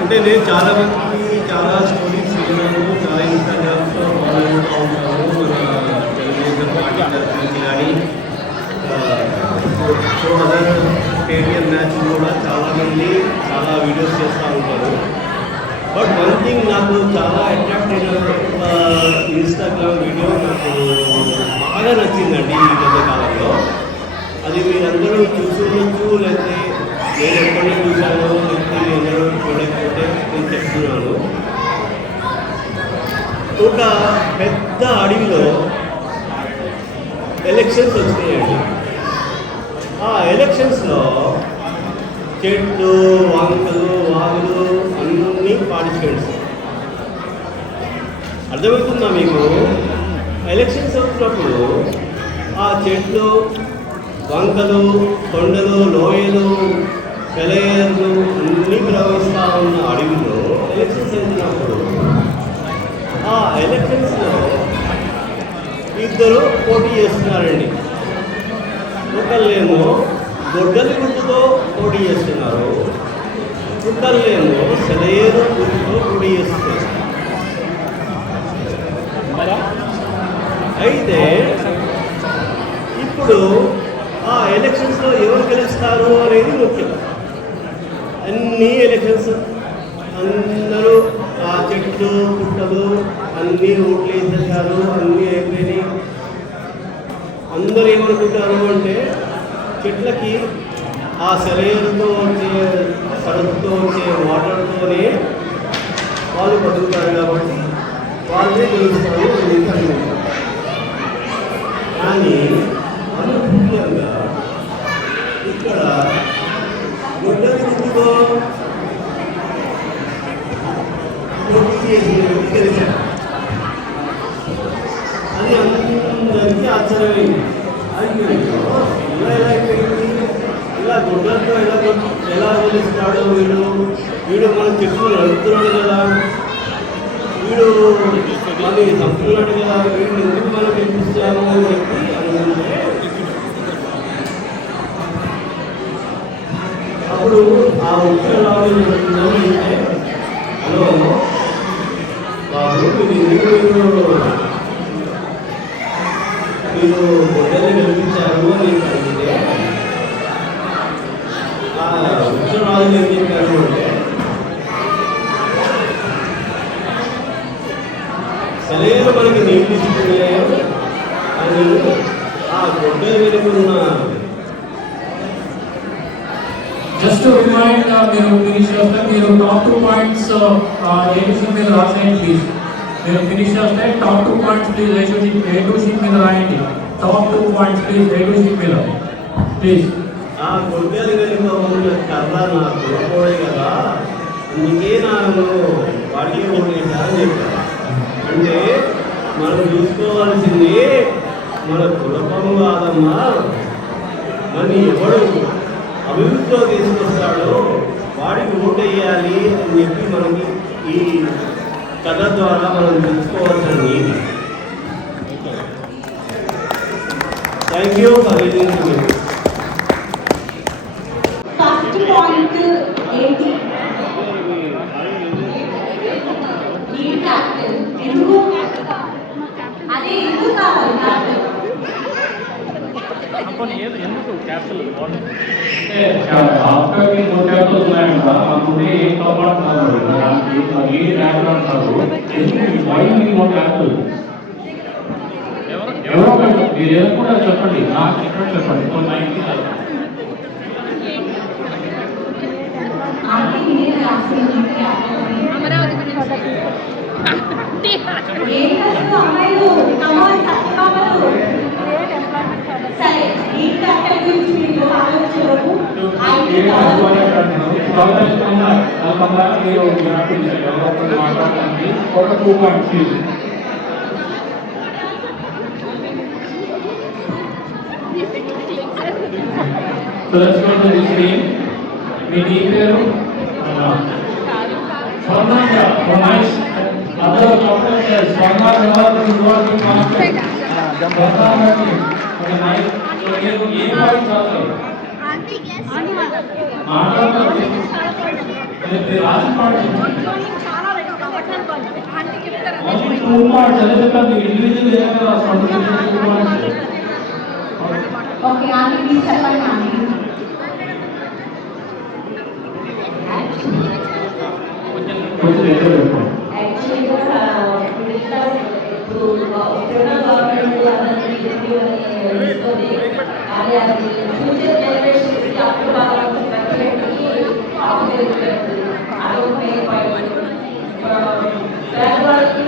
అంటే నేను చాలా మంది చాలా స్టోరీస్ విన్నాను, చాలా ఇన్స్టాగ్రామ్స్లో ఫాలో అవుతూ ఉంటాను మన తెలుగుదేశం పార్టీ తరఫు నుంచి కానీ సో అదర్ స్టేడియం మ్యాచ్ కూడా చాలామంది చాలా వీడియోస్ చేస్తూ ఉంటారు. బట్ వన్ థింగ్ నాకు చాలా అట్రాక్ట్ అయిన ఇన్స్టాగ్రామ్ వీడియో నాకు బాగా నచ్చిందండి ఈ మధ్యకాలంలో. అది మీరందరూ చూసుకోవచ్చు, లేకపోతే నేను ఎక్కడో చూశాను, లేకపోతే మీరందరూ చూడకపోతే నేను చెప్తున్నాను. ఒక పెద్ద అడవిలో ఎలక్షన్స్ వచ్చినాయండి. ఆ ఎలక్షన్స్లో చెట్లు, వంకలు, వాగులు అన్నీ పార్టిసిపెంట్స్. అర్థమవుతుందా మీకు? ఎలక్షన్స్ వచ్చినప్పుడు ఆ చెట్లు, వంకలు, కొండలు, లోయలు, సెలయేర్లు అన్నీ ప్రవహిస్తూ ఉన్న అడవిలో ఎలక్షన్స్ వచ్చినప్పుడు ఆ ఎలక్షన్స్లో ఇద్దరు పోటీ చేస్తున్నారండి. ఒకళ్ళేమో గొడ్డలి గుర్తుతో పోటీ చేస్తున్నారు, ఒకళ్ళేమో సెలయేరు గుర్తుతో పోటీ చేస్తున్నారు. అయితే ఇప్పుడు ఆ ఎలక్షన్స్లో ఎవరు గెలుస్తారు అనేది ముఖ్యం. అన్ని ఎలక్షన్స్ అందరూ ఆ చెట్లు, పుట్టలు అన్నీ ఓట్లు వేసేసారు, అన్నీ అయిపోయినాయి. అందరూ ఏమనుకుంటారు అంటే చెట్లకి ఆ సెలయేరుతో వచ్చే, సరస్సుతో వచ్చే వాటర్తోనే వాళ్ళు బతుకుతారు కాబట్టి వాళ్ళే గెలుస్తారు అని అనుకుంటారు. కానీ అనుకూలంగా ఇక్కడ గొడ్డలి గుర్తుతో పోటీ చేసిన వ్యక్తి గెలిచారు. అది అందరికీ ఆశ్చర్యమైంది. అయ్యో ఇలా ఎలా అయిపోయింది, ఇలా గొడ్డలతో ఎలా గెలుస్తాడు వీడు మన చెట్లు నడుపుతున్నాడు కదా, వీడు మళ్ళీ చంపుతున్నాడు కదా, వీడిని ఎందుకు మనం గెలిపిస్తాము అని చెప్పి అనుకుంటే అప్పుడు ఆ ఉత్తరాలు అంటే హలో బాబు మీరు గొడ్డల్ని గెలిపించారు అని అడిగితే ఆ ఉత్తరాలు ఏం చెప్పారు అంటే సెలయేరు మనకి నీళ్ళు ఇస్తున్నాయో అని ఆ గొడ్డలి వెనుకున్న Just to remind మీరు ఫినిష్ చేస్తే మీరు top 2 points A to sheet మీద రాసేయండి ప్లీజ్. మీరు ఫినిష్ చేస్తే top 2 points please A to sheet మీద రాయండి. Top 2 points please A to sheet మీద ప్లీజ్. ఆ గొడ్డలి వెనుక ఉన్న కర్ర నాకు దొరకడే కదా, అందుకే నాకు వాటికి ఓటేశారని చెప్పారు. అంటే మనం చూసుకోవాల్సింది మన కులపము కాదమ్మా, మన ఎవడు అభివృద్ధిలో తీసుకొస్తాడో వాడికి ఓటేయాలి అని చెప్పి మనకి ఈ కథ ద్వారా మనం తెలుసుకోవాల్సిన నీతి. Thank you for listening to me. First point ఏంటి? ఈ క్యాపిటల్ ఎందుకు? అదే ఎందుకు కావాలి క్యాపిటల్? ఎందుకు క్యాపిటల్ ఆఫ్టర్ మీ 2 క్యాపిటల్స్ ఉన్నాయంట, అనుకుంటే ఏం కాపాడుతున్నారు ఏ క్యాపిటల్ అంటారు, ఎందుకు వై మీ 1 క్యాపిటల్? ఎవరో మీరు ఏదనుకుంటే చెప్పండి, నాకు ఇక్కడ చెప్పండి. సో 90 అమ్మాయిలు కమాన్ సత్యభామలు. సరే, ఈ క్యాపిటల్ గురించి మీరు ఆలోచించవరకు మాట్లాడడానికి ఒక 2 points please. So let's go to this team. Me team పేరు స్వర్ణంగా. నైస్. అదర్ చాక్లెట్ స్వర్ణ జవాబు ఇన్వాల్వింగ్ మాస్టర్. ఒక నైస్ మీరు ఏం భావించాలి మాట్లాడతారు మీరు రాసిన పాట చదివేట మీరు ఇండివిజువల్ ఏమైనా రాసుకోండి. ఓకే ఆంటీ ప్లీజ్ చెప్పండి ఆంటీ. కొంచెం ఎక్కువ చెప్పండి. యాక్చువల్గా ఇప్పుడు ఫెడరల్ గవర్నమెంట్ అందరినీ తీసుకొని అది ఫ్యూచర్ జనరేషన్స్కి అప్పుడు వాళ్ళకి పెట్టి అదొక పేదవాళ్ళకి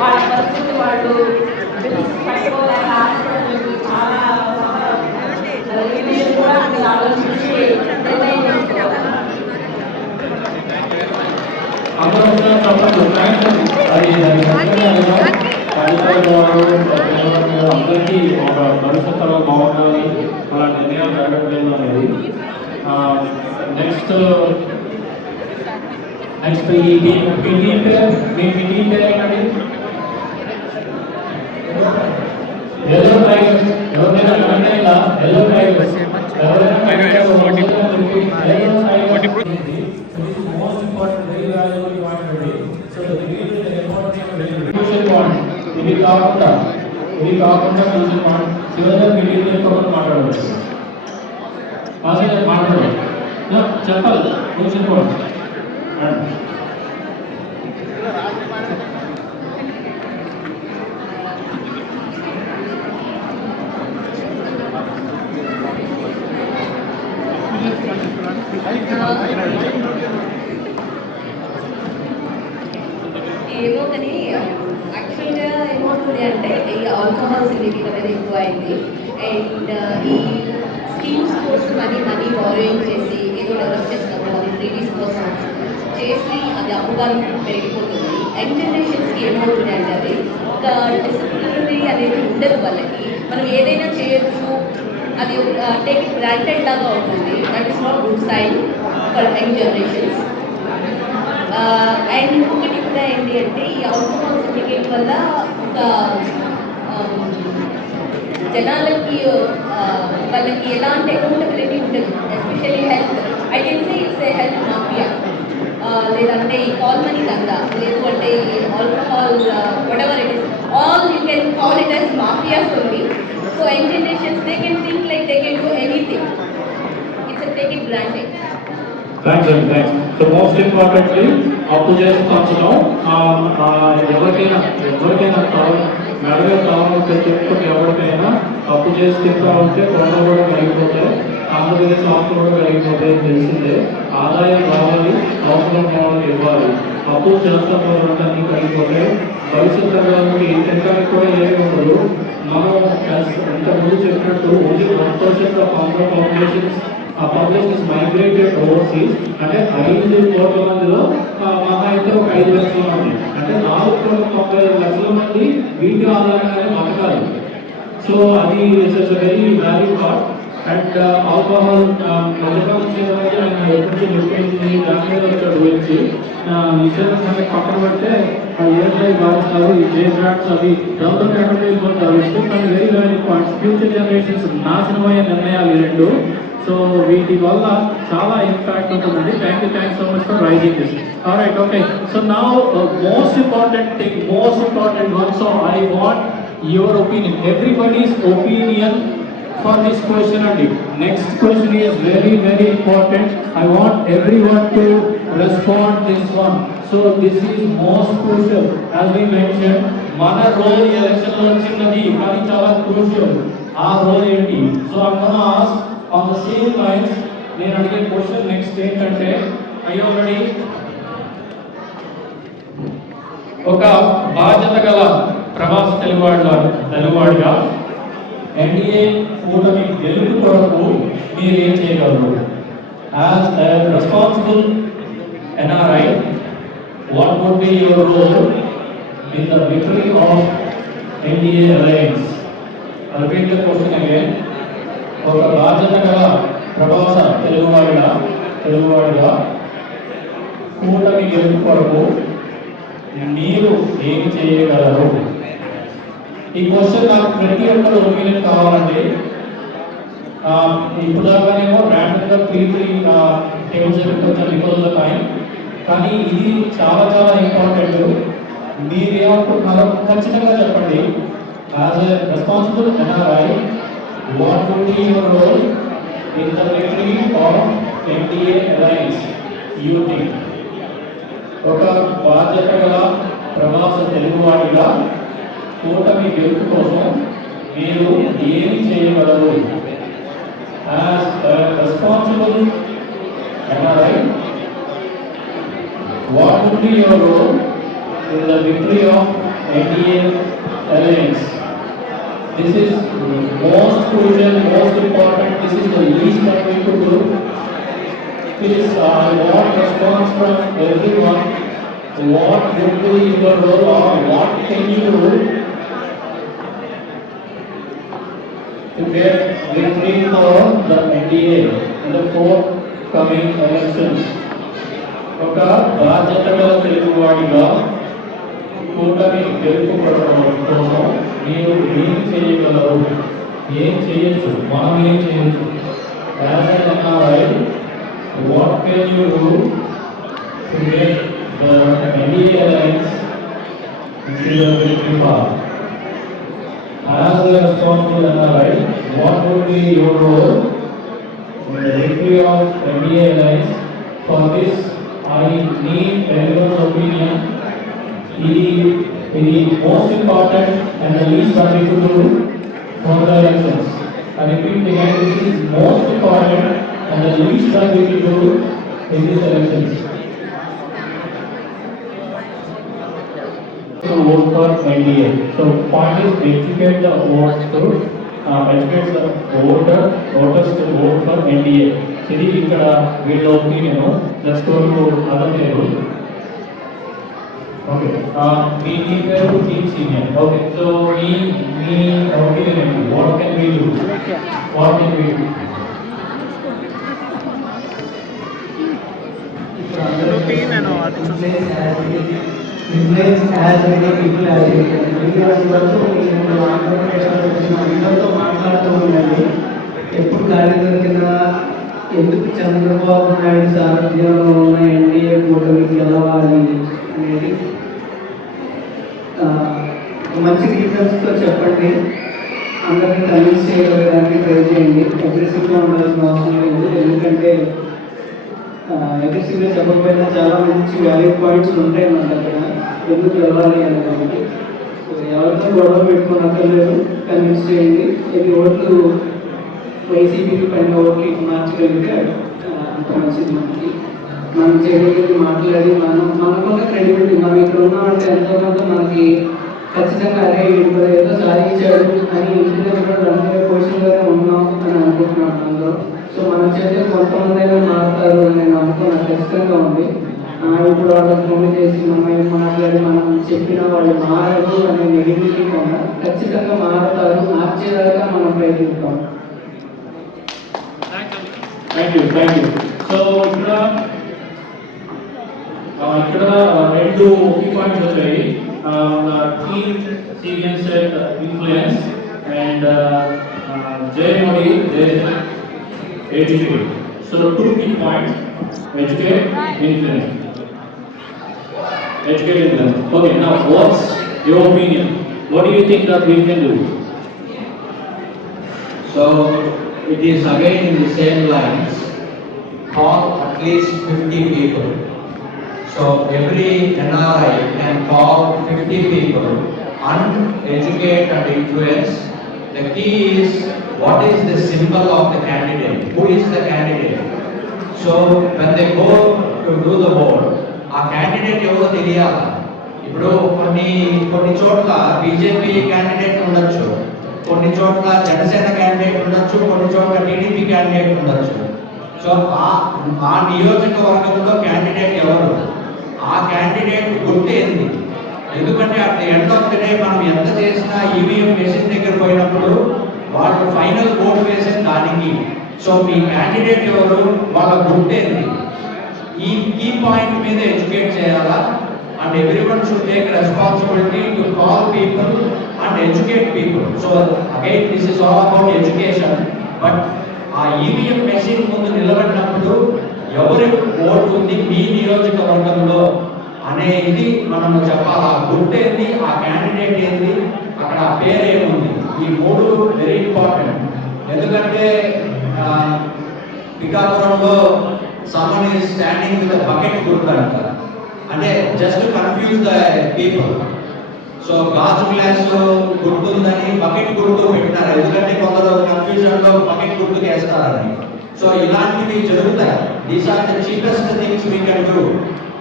వాళ్ళ పరిస్థితి వాళ్ళు కట్టుకోలేక హాస్పిటల్కి చాలా కూడా అది ఆలోచించి నిర్ణయం చేసుకోవాలి. అందరికీ ఒక భవిష్యత్తులో బాగుండాలి, అలా నిర్ణయాలు జరగట్లేదు అనేది. నెక్స్ట్ ఈ టీం పేరు ఏంటండి? Yellow tigers. ఎవరైనా Kannayya yellow tigers most important, very valuable point already. So the crucial point. ఇది కాకుండా crucial point. చివరిగా మీడియం ఎక్కువ మాట్లాడవచ్చు. మాట్లాడవచ్చు. చెప్పాలి crucial point. ఏమో కానీ యాక్చువల్గా ఏమవుతుంది అంటే ఈ ఆల్కహాల్ సివిటీ అనేది ఎక్కువ అయింది. అండ్ ఈ స్కీమ్స్ కోసం మనీ బారోయింగ్ చేసి ఏదో డెవలప్ చేసినప్పుడు అది ఫ్రీబీస్ కోసం చేసి అది అప్పుగా పెరిగిపోతుంది. యంగ్ జనరేషన్స్కి ఏమవుతుంది అంటే అది ఒక డిసిప్లినరీ అనేది ఉండదు వాళ్ళకి. మనం ఏదైనా చేయొచ్చు, అది టేక్ ఇట్ గ్రాంటెడ్ లాగా ఉంటుంది. That is not good sign for young generations. And ఇంకొకటి కూడా ఏంటి అంటే ఈ ఆల్కహాల్ సిండికేట్ వల్ల ఒక జనాలకి వాళ్ళకి ఎలాంటి అకౌంటబిలిటీ ఉండదు. Especially health, I can say it's a health mafia. లేదంటే ఈ కాల్ మనీ దందా, లేదు అంటే ఈ alcohol whatever it is, all you can call it as mafias only. So young generations, they can think like they can do anything. It's a take it granted. Thanks. So most importantly, అప్పు చేసి పంచడం ఎవరికైనా కావాలంటే చెప్పుకుంటే ఎవరికైనా అప్పు చేసి తింటా ఉంటే కొండలు కూడా పెరిగిపోతాయి, ఆంధ్రప్రదేశ్ ఆస్తులు కూడా పెరిగిపోతాయి తెలిసిందే. ఆదాయం రావాలి, అవసరం వాళ్ళకి ఇవ్వాలి. అప్పు చేస్తాం అన్ని పెరిగిపోతాయి. భవిష్యత్ తరాలకి తినడానికి కూడా ఏమి ఉండదు. మనం ఇంతకుముందు చెప్పినట్టు only 1% of Andhra population is migrated overseas. అంటే 5 కోట్ల మందిలో మహా అయితే ఒక 5 లక్షల మంది, అంటే 4,90,00,000 మంది వీటి ఆధారంగానే బతకాలి. సో అది it's very value part. And alcohol మద్యపాన సేవన ఆయన ఎప్పుడు చెప్పింది దాని మీద వచ్చాడు గురించి ఇన్సూరెన్స్ అనేది పక్కన పెడితే ఏఐ భావిస్తారు, ఈ జే బ్రాండ్స్ అవి డెవలప్ కేటగిరీస్ పోతారు. Very value points. Future generations నాశనమయ్యే నిర్ణయాలు ఈ రెండు. సో వీటి వల్ల చాలా ఇంపాక్ట్ ఉంటుందండి. Thank so much for raising this. Alright, okay. So now most important one. So I want your opinion, everybody's opinion for this question only. Next question is very important. I want everyone to respond this one. So this is most crucial. As we mentioned, mana role election lo chinnadi kani chala crucial. Aa role enti? So I'm going to ask on the same lines. Nenu adige question next entante, are you ready? Oka బాధ్యత గల ప్రవాస తెలుగువాడిగా NDA కూటమి గెలుపు కొరకు మీరు ఏం చేయగలరు? As a responsible NRI, what would be your role in the victory of NDA alliance? Repeat the question again. ఒక బాధ్యత గల ప్రభాస తెలుగువాడిగా కూటమి గెలుపు కొరకు మీరు ఏం చేయగలరు? ఈ క్వశ్చన్ నాకు ప్రతి ఒక్కరు ఒపీనియన్ కావాలండి. ఇప్పుడు దాకానేమో ర్యాండమ్గా త్రీ టేబుల్స్ కొంచెం బికాస్ ఆఫ్ టైం, కానీ ఇది చాలా చాలా ఇంపార్టెంట్. మీరు ఏమనుకుంటున్నారో ఖచ్చితంగా చెప్పండి. As a responsible NRI, what would be your role in the victory of NDA alliance you think? ఒక బాధ్యత గల ప్రవాస తెలుగువాడిగా కూటమి గెలుపు కోసం మీరు ఏమి చేయగలరు? As a responsible NRI, what would be your role in the victory of NDA alliance? This is most crucial, most important. This is the least that we could do. Please, I want response from everyone. What would be your role, or what can you do to get victory for the NDA in the forthcoming elections? ఒక బాధ్యత గల తెలుగువాడిగా కూటమి గెలుపు కోసం మీరు ఏం చేయగలరు? ఏం చేయొచ్చు? మనం ఏం చేయొచ్చు? As N NRI, what can you do to make the NDA alliance into the victory path? As a responsible NRI, what would be your role in the victory of NDA alliance? For this, I need everyone's opinion. It is most important and the least that we could do for the elections. I repeat again, this is most important and the least that we could do in these elections. To vote for NDA. So point is educate the voters to educate the voters to vote for NDA. ఇది ఇక్కడ వీళ్ళ opinion. Just to other పేరు. Okay, మీ పేరు team senior. Okay, so మీ opinion ఏంటి? What can we do? Replace as many people as you can. అందరితో మాట్లాడుతూ ఉండండి. ఎప్పుడు ఖాళీ దొరికినా ఎందుకు చంద్రబాబు నాయుడు సారథ్యంలో ఉన్న NDA కూటమి గెలవాలి అనేది మంచి రీజన్స్తో చెప్పండి. అందరినీ కన్విన్స్ చేయగలడానికి ట్రై చేయండి. అగ్రెసివ్గా ఉండాల్సిన అవసరం లేదు. ఎందుకంటే అగ్రెసివ్గా చెప్పకపోయినా చాలా మంచి వ్యాల్యూ పాయింట్స్ ఉంటాయి మనకి అక్కడ ఎందుకు వెళ్ళాలి అనేది. సో ఎవరితో గొడవ పెట్టుకోనక్కర్లేదు, కన్విన్స్ చేయండి. ఇది ఓట్లు వైసీపీకి పైన ఓట్లు ఇటు మార్చగలిగితే అంత మంచిది. మనం చేయగలిగి మాట్లాడి మనకున్న క్రెడిబిలిటీ, మనం ఇక్కడ ఉన్నామంటే ఎంతో కొంత మనకి ఖచ్చితంగా అదే ఇప్పుడు ఏదో సాధించాడు అని ఇంటి దగ్గర రంగయ్య పొజిషన్లోనే ఉన్నాం అని అనుకుంటున్నాం అందరూ. సో మన చేతిలో కొంతమంది అయినా మారుతారు అని నేను అనుకున్నాను. ఖచ్చితంగా ఉంది. ఇప్పుడు వాళ్ళకి ఫోన్ చేసి మనం మాట్లాడి మనం చెప్పినా వాళ్ళు మారరు అనే నెగిటివిటీ కన్నా ఖచ్చితంగా మారుతారు, మార్చేలాగా మనం ప్రయత్నిస్తాం. Thank you. సో ఇక్కడ రెండు కీ పాయింట్స్ వచ్చాయి. టీమ్ సీరియన్స్ అండ్ ఇన్ఫ్లుయెన్స్ అండ్ జై మోడీ, జై educate. So 2 key points: educate, influence. Educate, influence. Okay, now what's your opinion? What do you think that we can do? So it is again in the same lines. Call at least 50 people. So every NRI can call 50 people and educate and influence. The key is, what is the symbol of the candidate? Who is the candidate? So when they go to do the vote, ఆ candidate ఎవరో తెలియాలి. ఇప్పుడు కొన్ని చోట్ల BJP candidate ఉండొచ్చు, కొన్ని చోట్ల Janasena candidate ఉండొచ్చు, కొన్ని చోట్ల టీడీపీ క్యాండిడేట్ ఉండొచ్చు. సో ఆ నియోజకవర్గంలో క్యాండిడేట్ ఎవరు, ఆ క్యాండిడేట్ గుర్తేంది? ఎందుకంటే at the end of the day మనం ఎంత చేసినా ఈవీఎం మెషిన్ దగ్గర పోయినప్పుడు వాళ్ళు ఫైనల్ ఓట్ వేసిన దానికి సో మీ క్యాండిడేట్ ఎవరు, వాళ్ళ గుడ్ ఏంటి, ఈ కీ పాయింట్ మీద ఎడ్యుకేట్ చేయాలా. And everyone should take responsibility to call people and educate people. So again this is all about education. But ఆ ఈవీఎం మెషిన్ ముందు నిలబడినప్పుడు ఎవరి ఓటు ఉంది మీ నియోజకవర్గంలో అనే ఇది మనం చెప్పాలి. ఆ గుడ్ ఏంది, ఆ క్యాండిడేట్ ఏంది, అక్కడ ఆ పేరు ఏముంది, ఈ మూడు వెరీ ఇంపార్టెంట్. ఎందుకంటే పిఠాపురంలో someone is standing with a bucket గుర్తు అంటారు, అంటే just confuse the people. So గాజు గ్లాస్ గుర్తుందని బకెట్ గుర్తు పెట్టినారు, ఎందుకంటే కొందరు కన్ఫ్యూజన్ లో బకెట్ గుర్తుకు వేస్తారని. సో ఇలాంటివి జరుగుతాయి. These are the cheapest things we can do.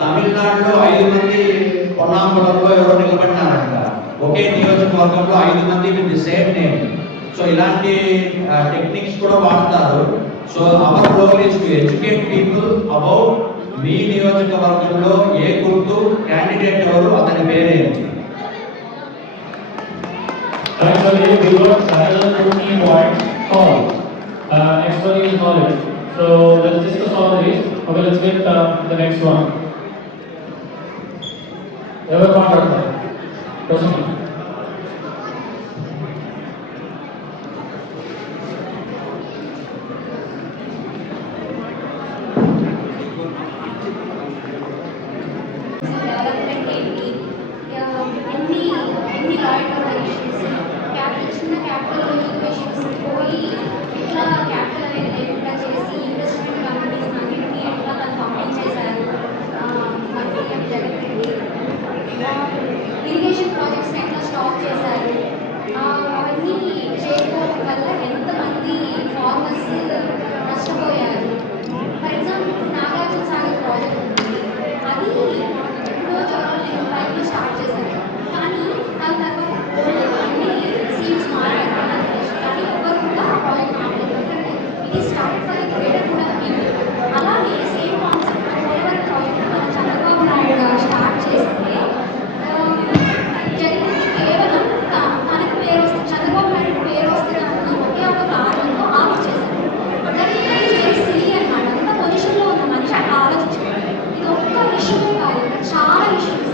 తమిళనాడులో 5 మంది పొన్నాంపురంలో ఎవరో నిలబడినారంట, ఒకే నియోజకవర్గంలో 5 మంది with the same name. So ఇలాంటి టెక్నిక్స్ కూడా వాడతారు. So our role is to educate people about మీ నియోజకవర్గంలో ఏ గుర్తు, క్యాండిడేట్ ఎవరు, అతని పేరేంటి. Actually, we got another 2 key points called. Next one is knowledge. So let's discuss all of these. Okay, let's get the next one. Ever contact? Proceed. Development ఏంటి, ఎన్ని Lloyd issues, చిన్న క్యాపిటల్ ఇన్వెషన్స్ పోయి ఇట్లా capital అనేది ఎట్లా చేసి investment companies అన్నింటినీ ఎట్లా తను పంపించేశారు మన CM Jagan Reddy. Irrigation projects ఎట్లా స్టాప్ చేశారు, అవన్నీ చేయకపోవడం వల్ల ఎంతమంది ఫార్మర్స్ నష్టపోయారు. For example Nagarjuna Sagar project ఉంది, అది టైంలో స్టార్ట్ చేశారు, కానీ దాని తర్వాత అన్ని సీట్స్ మారారు, కానీ ఎవరు కూడా ఆ ప్రాజెక్ట్ మారలేదు. ఎందుకంటే ఇది స్టార్ట్ ఫర్ గ్రేటర్ కూడా పీపుల్. అలాగే సేమ్ కాన్సెప్ట్ పోలవరం ప్రాజెక్ట్ మన చంద్రబాబు నాయుడు గారు స్టార్ట్ చేస్తే జగన్ కేవలం తనకు పేరు వస్తుంది, చంద్రబాబు నాయుడు పేరు వస్తుంది అన్న ఒకే ఒక కారణంతో ఆఫ్ చేశారు. కానీ చేసి అన్నమాట అంత పొజిషన్లో ఉన్న మనిషి అట్లా ఆలోచించారు. ఇది ఒక్క విషయమే కాదు, చాలా ఇష్యూస్.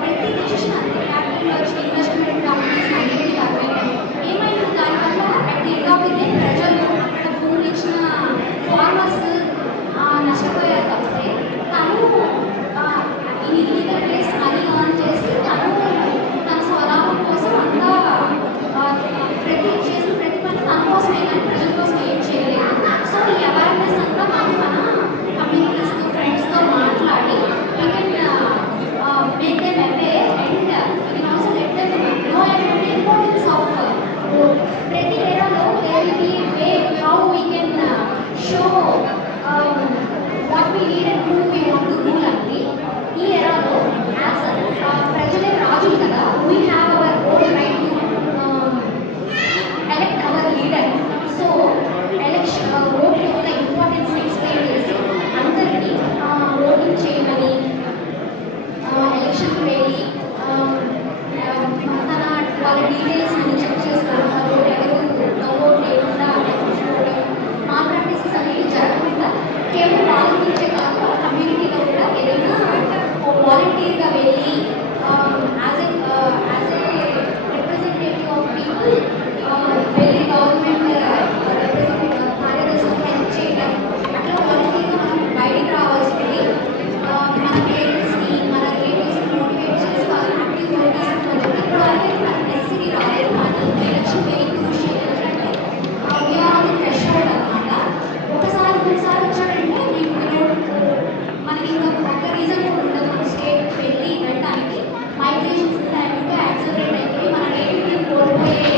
ప్రతి డిసిషన్ అంతే, క్యాపిటల్ వచ్చి ఇన్వెస్ట్మెంట్ కంపెనీస్ అన్నింటినీ తగ్గాయి. ఏమైంది దానివల్ల at the end of the day ప్రజలు అక్కడ భూములు ఇచ్చిన ఫార్మర్స్ నష్టపోయారు. తప్పితే తను ఇన్లీగల్ వేస్ మనీ ఆన్ చేసి తన స్వలాభం కోసం అంతా చేసిన ప్రతి పని తన కోసమే కానీ ప్రజల కోసం ఏం చేయలేదు. సో ఈ అవేర్నెస్ అంతా మనం మన కమ్యూనిటీస్తో ఫ్రెండ్స్తో మాట్లాడి we can make them aware and we can also let them know about the importance of vote. Prati era lo there will be a way how we can show what we need and who we want to rule andi. Ee era lo as prajale raju kada, we have our own right to elect our leader. So election vote యొక్క importance explain చేసి అందరికీ voting చేయమని, ఎలక్షన్కి వెళ్ళి తన వాళ్ళ details అన్ని check చేసుకోవడం, ఎవరు ఓట్ లేకుండా మా ప్రాక్టీసెస్ అనేవి జరగకుండా కేవలం వాళ్ళ గురించే కాదు వాళ్ళ కమ్యూనిటీలో కూడా ఏదైనా వాలంటీర్గా వెళ్ళి as a representative of people వెళ్ళి గవర్నమెంట్ కార్యదర్శులకు హెల్ప్ చేయడం, అట్లా వాలంటీర్గా మనం బయటికి రావాల్సింది. మన పేరెంట్స్ని మన రిలేటివ్స్ని మోటివేట్ చేసి వాళ్ళ యాక్టివ్ ఓటర్స్ ఇప్పుడు అలాగే నెసరీ రాలేదు, కానీ ఎలక్షన్ వెరీ క్రూషియల్. ఎందుకంటే వీఆర్ ఆన్ ది థ్రెషోల్డ్ అనమాట. ఒకసారి వచ్చాడంటే మనకి ఇంకా ఒక రీజన్ కూడా ఉండదు మన స్టేట్కి వెళ్ళడానికి. మైగ్రేషన్స్ యాక్సిలరేట్ అయిపోయి మన నేటివిటీని కోల్పోయే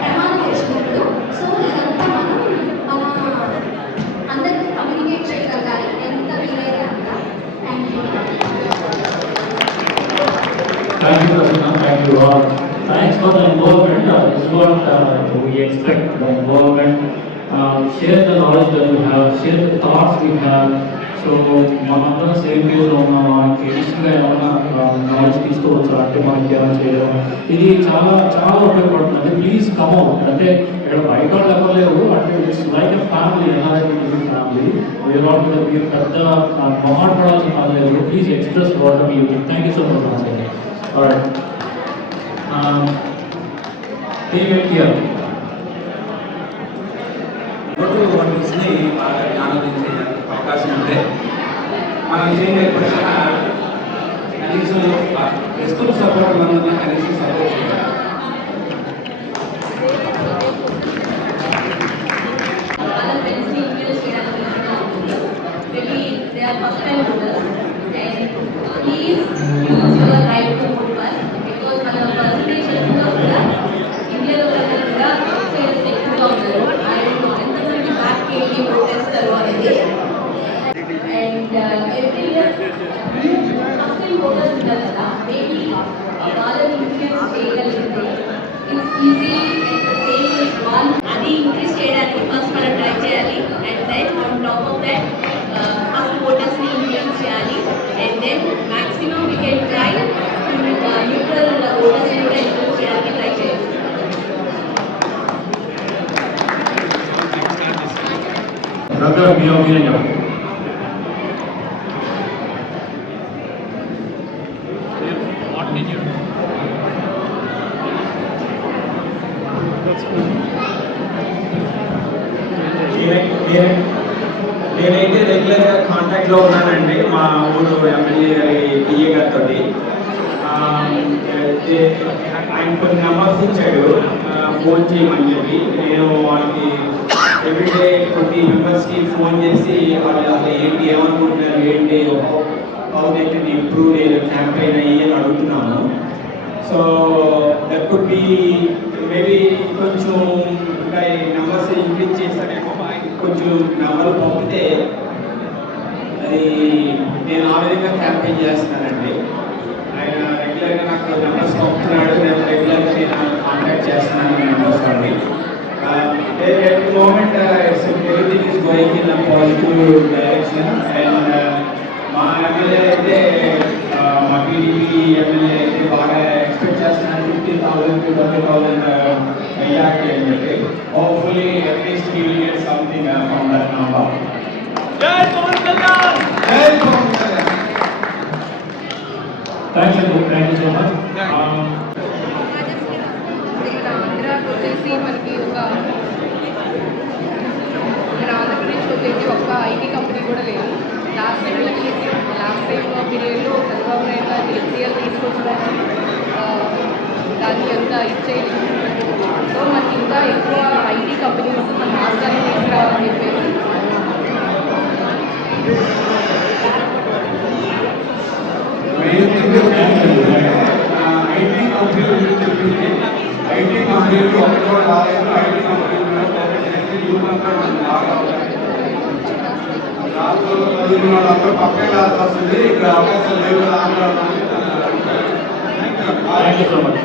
ప్రమాదం వచ్చినప్పుడు. సో ఇదంతా మన అందరికీ కమ్యూనికేట్ చేయగలగాలి ఎంత వీలైతే అంత. Thank you. Thank you, Rasina. Thank you all. Thanks for the involvement. This is what we expect, the involvement share the knowledge that we have, share the thoughts we have. So మనందరం same పేజ్లో ఉన్నామా, ఎడిషనల్గా ఏమన్నా knowledge తీసుకోవచ్చు అంటే మనకి ఏమైనా చేయడం, ఇది చాలా చాలా ఉపయోగపడుతుంది. అంటే ప్లీజ్ కమ్ అవుట్, అంటే ఇక్కడ బయట వాళ్ళు ఎవరు లేవు, అంటే it's like a family, NRI family. మీరు పెద్ద మొహాట్ పడాల్సిన పని లేదు. Please express what me thank you so much. ని బాగా ఆనందించే అవకాశం ఉంటే మనం చేంజ్ అయిపోయిన కనీసం ప్రస్తుతం సపోర్ట్ ఉన్నది కనీసం సపోర్ట్ చేయాలి. వాళ్ళ ఫ్రెండ్స్ని ఇంట్రడ్యూస్ చేయడానికి maybe they are first time voters and please use your right to vote one because మన పర్సంటేషన్లో కూడా ఇండియాలో కూడా సేల్స్ ఎక్కువగా ఉన్నారు. అండ్ ఎంతమంది బ్యాక్కి వెళ్ళి ఓటేస్తారు అనేది and every year first time voters ఉన్నారు కదా, మేబీ వాళ్ళని ఇన్ఫ్లుయెన్స్ చేయగలిగితే ఇట్స్ ఈజీ అది ఇంక్రీజ్ చేయడానికి ఫస్ట్ మనం ట్రై చేయాలి. And then on top of that first ఓటర్స్ని ఇన్ఫ్లుయెన్స్ చేయాలి. And then maximum we can try neutral ఓటర్స్ని కూడా ఇన్ఫ్లుయెన్స్ చేయడానికి ట్రై చేయాలి. నేనైతే రెగ్యులర్గా కాంటాక్ట్లో ఉన్నానండి మా ఊరు ఎమ్మెల్యే గారి పిఏ గారితో. ఆయన కొన్ని నెంబర్స్ ఇచ్చాడు ఫోన్ చేయమని చెప్పి. నేను వాళ్ళకి ఎవ్రీడే 20 మెంబర్స్కి ఫోన్ చేసి వాళ్ళు అసలు ఏంటి ఏమనుకుంటున్నారు, ఏంటి how they can improve campaign అయ్యి అని అడుగుతున్నాను. So that could be maybe కొంచెం ఇంకా నెంబర్స్ ఇంక్రీజ్ చేస్తానేమో, కొంచెం నెంబర్ పంపితే అది నేను ఆ విధంగా క్యాంపెయిన్ చేస్తున్నానండి. ఆయన రెగ్యులర్గా నాకు నెంబర్స్ పంపుతున్నాడు, నేను రెగ్యులర్గా నేను కాంటాక్ట్ చేస్తున్నాను నెంబర్స్ అండి. At the moment everything is going in positive direction. And మా ఎమ్మెల్యే అయితే మా టీడీపీ ఎమ్మెల్యే అయితే బాగా ఎక్స్పెక్ట్ చేస్తున్నాను 15,000 to 20,000 మెజార్టీ అని చెప్పి. Hopefully at least he will get something from that number. జై పవన్ కళ్యాణ్, జై Pavan Kalyan. Thank you so much. ఆంధ్రాకి వచ్చేసి మనకి ఆంధ్రప్రదేశ్ వచ్చేసి ఒక్క ఐటీ కంపెనీ కూడా లేదు. లాస్ట్ టైం పీరియడ్లో చంద్రబాబు నాయుడు గారు హెచ్సిఎల్ తీసుకొచ్చిన దాన్ని ఎంత ఇచ్చేది. సో మనకి ఇంకా ఎక్కువ ఐటీ కంపెనీస్ మన రాష్ట్రాన్ని తీసుకురావాలని చెప్పేసి ఐటీ కంపెనీలు ఒకటో రాలేదు. ఐటీ కంపెనీలు రాష్ట్రంలో చదువుకున్న వాళ్ళందరూ పక్కే క్లాస్ వస్తుంది. ఇక్కడ అవకాశం లేవు Andhra. Thank you so much.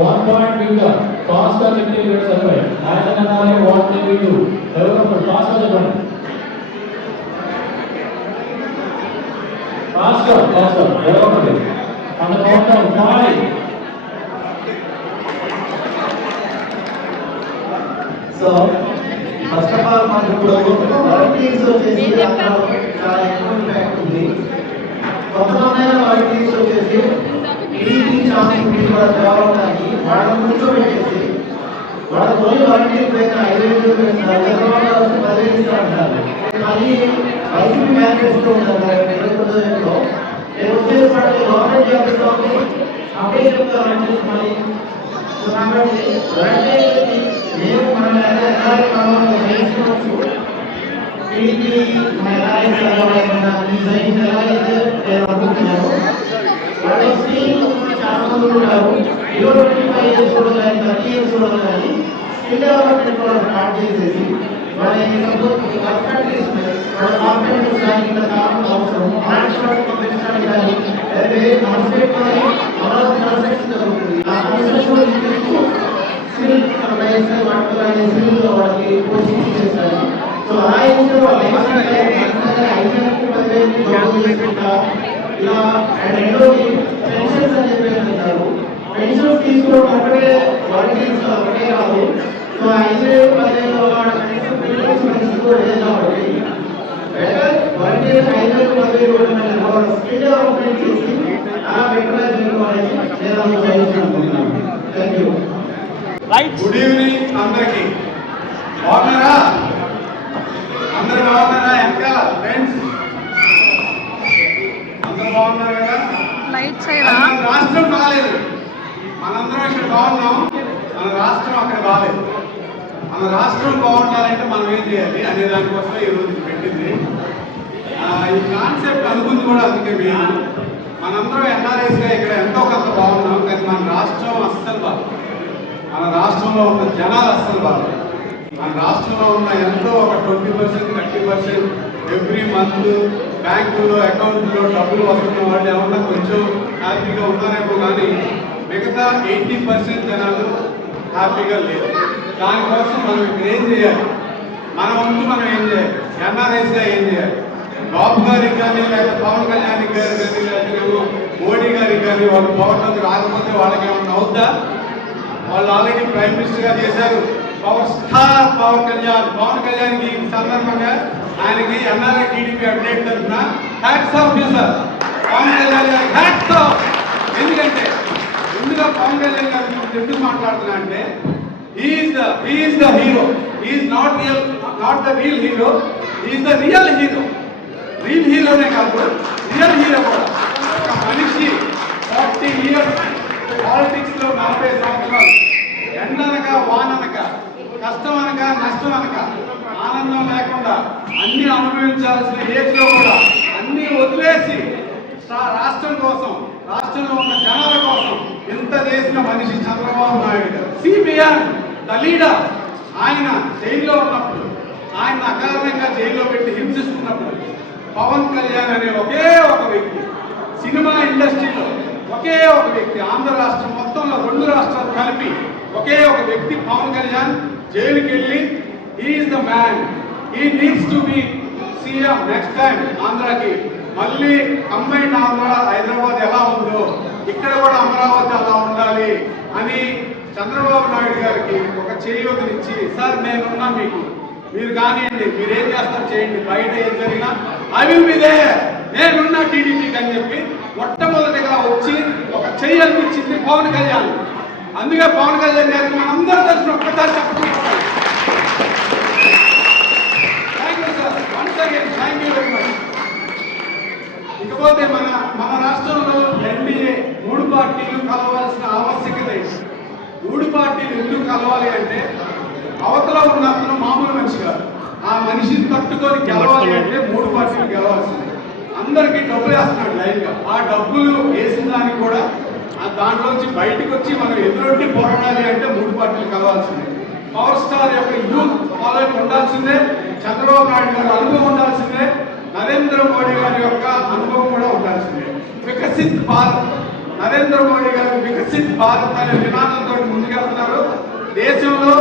1 point winner. Faster Chitty gets surprise. As an NRI, what they will do? Development, faster the one. Faster, development. On the count of 5. So first of all మనకు ఇప్పుడు volunteers వచ్చేసి చాలా ఎక్కువ impact ఉంది. కొంతమంది volunteers వచ్చేసి TDP chance కూడా తేవడానికి వాళ్ళని కూర్చోబెట్టేసి వాళ్ళకి ఓన్లీ వాలంటీర్ పైన 5,000 వేస్తారు, 10,000 ఇస్తారంటారు. మళ్ళీ వైసీపీ మేనిఫెస్టో ఉంటారు లో నేను వచ్చేసి వాళ్ళకి గవర్నమెంట్ జాబ్ ఇస్తామని అప్లై చెప్తారని మళ్ళీ కాబట్టి మేము మన టీడీపీ మన చాలా మంది ఉన్నారు. 25 years కూడా కానీ 30 years కూడా కానీ స్కిల్ డెవలప్మెంట్ కూడా స్టార్ట్ చేసేసి మన కాన్ఫిడెన్స్ కానీ ఇంకా చాలా అవసరం అలాంటి పెంచడానికి కానీ మనసుపెట్టుకొని అమరావతి కన్స్ట్రక్షన్ జరుగుతుంది. ఆ కన్స్ట్రక్షన్ సివిల్ సివిల్ వాళ్ళకి కోచింగ్ చేస్తారు. సో అలా అయితే వాళ్ళు ఇలా రెండోది పెన్షన్స్ అని చెప్పేసి అంటారు. పెన్షన్స్ తీసుకోవడం ఒకటే వాలంటీర్స్ ఒకటే కాదు. సో 5,000 10,000 కాబట్టి వాలంటీర్స్ 5,000 10,000 స్కిల్ డెవలప్మెంట్ చేసి అలా బెటర్ చేసుకోవాలని నేను suggestion. Thank you. Good evening అందరికి. బాగున్నారా? అందరు బాగున్నారా? వెనకాల ఫ్రెండ్స్ అందరూ బాగున్నారు కదా? మన రాష్ట్రం బాగాలేదు, మనందరం ఇక్కడ బాగున్నాం, మన రాష్ట్రం అక్కడ బాగాలేదు. మన రాష్ట్రం బాగుండాలంటే మనం ఏం చేయాలి అనే దానికోసం ఈరోజు పెట్టింది. ఈ కాన్సెప్ట్ అనుకుంది కూడా అందుకే మేము మనందరం ఎన్ఆర్ఐస్గా ఇక్కడ ఎంతో కొంత బాగున్నాం, కానీ మన రాష్ట్రం అస్సలు బాగుంది. మన రాష్ట్రంలో ఉన్న జనాలు అస్సలు బాగుంది. మన రాష్ట్రంలో ఉన్న ఎంతో ఒక 20% 30% ఎవ్రీ మంత్ బ్యాంకులో అకౌంట్లో డబ్బులు వస్తున్న వాళ్ళు ఏమన్నా కొంచెం హ్యాపీగా ఉన్నారేమో, కానీ మిగతా 80% జనాలు హ్యాపీగా లేరు. దానికోసం మనం ఇక్కడ ఏం చేయాలి? మన వంతు మనం ఏం చేయాలి? ఎన్ఆర్ఐస్గా ఏం చేయాలి? బాబు గారికి కానీ లేకపోతే పవన్ కళ్యాణ్ గారికి కానీ లేకపోతే మోడీ గారికి కానీ వాళ్ళు పవర్లోకి రాకపోతే వాళ్ళకి ఏమన్నా అవుద్దా? వాళ్ళు ఆల్రెడీ ప్రైమ్ మినిస్టర్గా చేశారు. పవర్ స్టార్ పవన్ కళ్యాణ్కి సందర్భంగా ఆయనకి ఎన్ఆర్ఐ టీడీపీ అప్డేట్ తరఫున hats off sir Pavan Kalyan గారి హ్యాట్స్ ఆఫ్. ఎందుకంటే ముందుగా పవన్ కళ్యాణ్ గారి గురించి ఎందుకు మాట్లాడుతున్నా అంటే is the hero. Is not the real hero, is the real hero. Real హీరోనే కాదు, రియల్ హీరో కూడా. ఒక మనిషి 40 years పాలిటిక్స్లో 40 సంవత్సరాలు ఎండనక వాననక కష్టం అనక నష్టం అనక ఆనందం లేకుండా అన్ని అనుభవించాల్సిన ఏజ్లో కూడా అన్ని వదిలేసి రాష్ట్రం కోసం, రాష్ట్రంలో ఉన్న జనాల కోసం ఎంత చేసిన మనిషి చంద్రబాబు నాయుడు గారు. CBN the leader. ఆయన జైల్లో ఉన్నప్పుడు, ఆయన అకారణంగా జైల్లో పెట్టి హింసిస్తున్నప్పుడు పవన్ కళ్యాణ్ అనే ఒకే ఒక వ్యక్తి, సినిమా ఇండస్ట్రీలో ఒకే ఒక వ్యక్తి, ఆంధ్ర రాష్ట్రం మొత్తంలో 2 రాష్ట్రాలు కలిపి ఒకే ఒక వ్యక్తి పవన్ కళ్యాణ్ జైలుకి వెళ్ళి is the man, he needs to be CM next time ఆంధ్రాకి. మళ్ళీ కంబైన్డ్ ఆంధ్ర హైదరాబాద్ ఎలా ఉందో ఇక్కడ కూడా అమరావతి అలా ఉండాలి అని చంద్రబాబు నాయుడు గారికి ఒక చేయూతనిచ్చి, సార్ నేనున్నా మీకు, మీరు కానివ్వండి, మీరు ఏం చేస్తారు చేయండి, బయట ఏం జరిగినా ఐ విల్ బి దేర్, నేనున్నా టీడీపీకి అని చెప్పి మొట్టమొదటిగా వచ్చి ఒక చెయ్యి అనిపించింది పవన్ కళ్యాణ్. అందుకే పవన్ కళ్యాణ్ గారికి మనందరూ తరఫున ఒక్కసారి చెప్పుకుంటున్నాం. Thank you sir, once again thank you very much. ఇకపోతే మన రాష్ట్రంలో ఎన్డీఏ 3 పార్టీలు కలవాల్సిన ఆవశ్యకత ఏంటి? 3 పార్టీలు ఎందుకు కలవాలి అంటే అవతల ఉన్న అతను మామూలు మనిషి కాదు. ఆ మనిషిని తట్టుకొని గెలవాలి అంటే 3 పార్టీలు గెలవాల్సిందే. అందరికీ డబ్బులు వేస్తున్నాడు లైన్గా. ఆ డబ్బులు వేసిన దానికి కూడా దాంట్లోంచి బయటకు వచ్చి మనం ఎదురొడ్డి పోరాడాలి అంటే 3 పార్టీలు కలవాల్సిందే. పవర్ స్టార్ యొక్క యూత్ ఫాలోయింగ్ ఉండాల్సిందే, చంద్రబాబు నాయుడు గారి అనుభవం ఉండాల్సిందే, నరేంద్ర మోడీ గారి యొక్క అనుభవం కూడా ఉండాల్సిందే. వికసిత్ భారత్ నరేంద్ర మోడీ గారు వికసిత్ భారత్ అనే నినాదంతో ముందుకెళ్తున్నారు. దేశంలో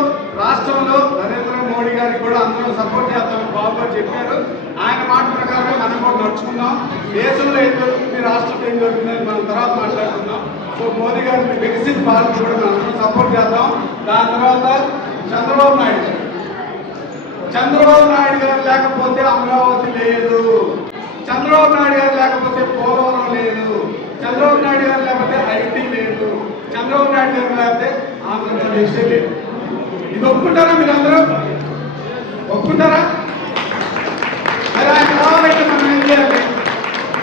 రాష్ట్రంలో నరేంద్ర మోడీ గారికి కూడా అందరూ సపోర్ట్ చేస్తామని బాబు గారు చెప్పారు. ఆయన మాట ప్రకారం మనం కూడా నడుచుకుందాం. దేశంలో ఏం జరుగుతుంది, రాష్ట్రంలో ఏం జరుగుతుంది మనం తర్వాత మాట్లాడుకుందాం. సో మోదీ గారికి వికసిత్ భారత్ కూడా మనం సపోర్ట్ చేద్దాం. దాని తర్వాత చంద్రబాబు నాయుడు గారు లేకపోతే అమరావతి లేదు, చంద్రబాబు నాయుడు గారు లేకపోతే పోలవరం లేదు, చంద్రబాబు నాయుడు గారు లేకపోతే ఐటీ లేదు, చంద్రబాబు నాయుడు గారు లేకపోతే ఆంధ్రప్రదేశ్ లేదు. ఇది ఒప్పుకుంటారా మీరందరూ? ఒప్పుకుంటారా? మరి ఆయన రావాలంటే మనం ఏం చేయాలి?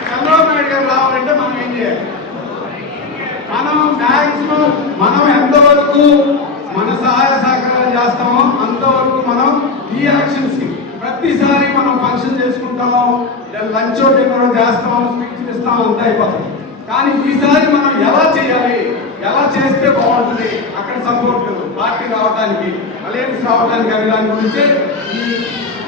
చంద్రబాబు నాయుడు గారు రావాలంటే మనం ఏం చేయాలి? మనం మ్యాక్సిమం మనం ఎంతవరకు మన సహాయ సహకారాలు చేస్తామో అంతవరకు మనం ఈ ఎలక్షన్స్ కి ప్రతిసారి మనం ఫంక్షన్ చేసుకుంటాము, లంచ్ డిన్నర్ చేస్తాము, స్పీచ్ ఇస్తాము, అంతా అయిపోతుంది. కానీ ఈసారి మనం ఎలా చేయాలి, ఎలా చేస్తే బాగుంటుంది, అక్కడ సపోర్ట్ పార్టీ రావడానికి, అలయన్స్ రావడానికి అనే దాని గురించి ఈ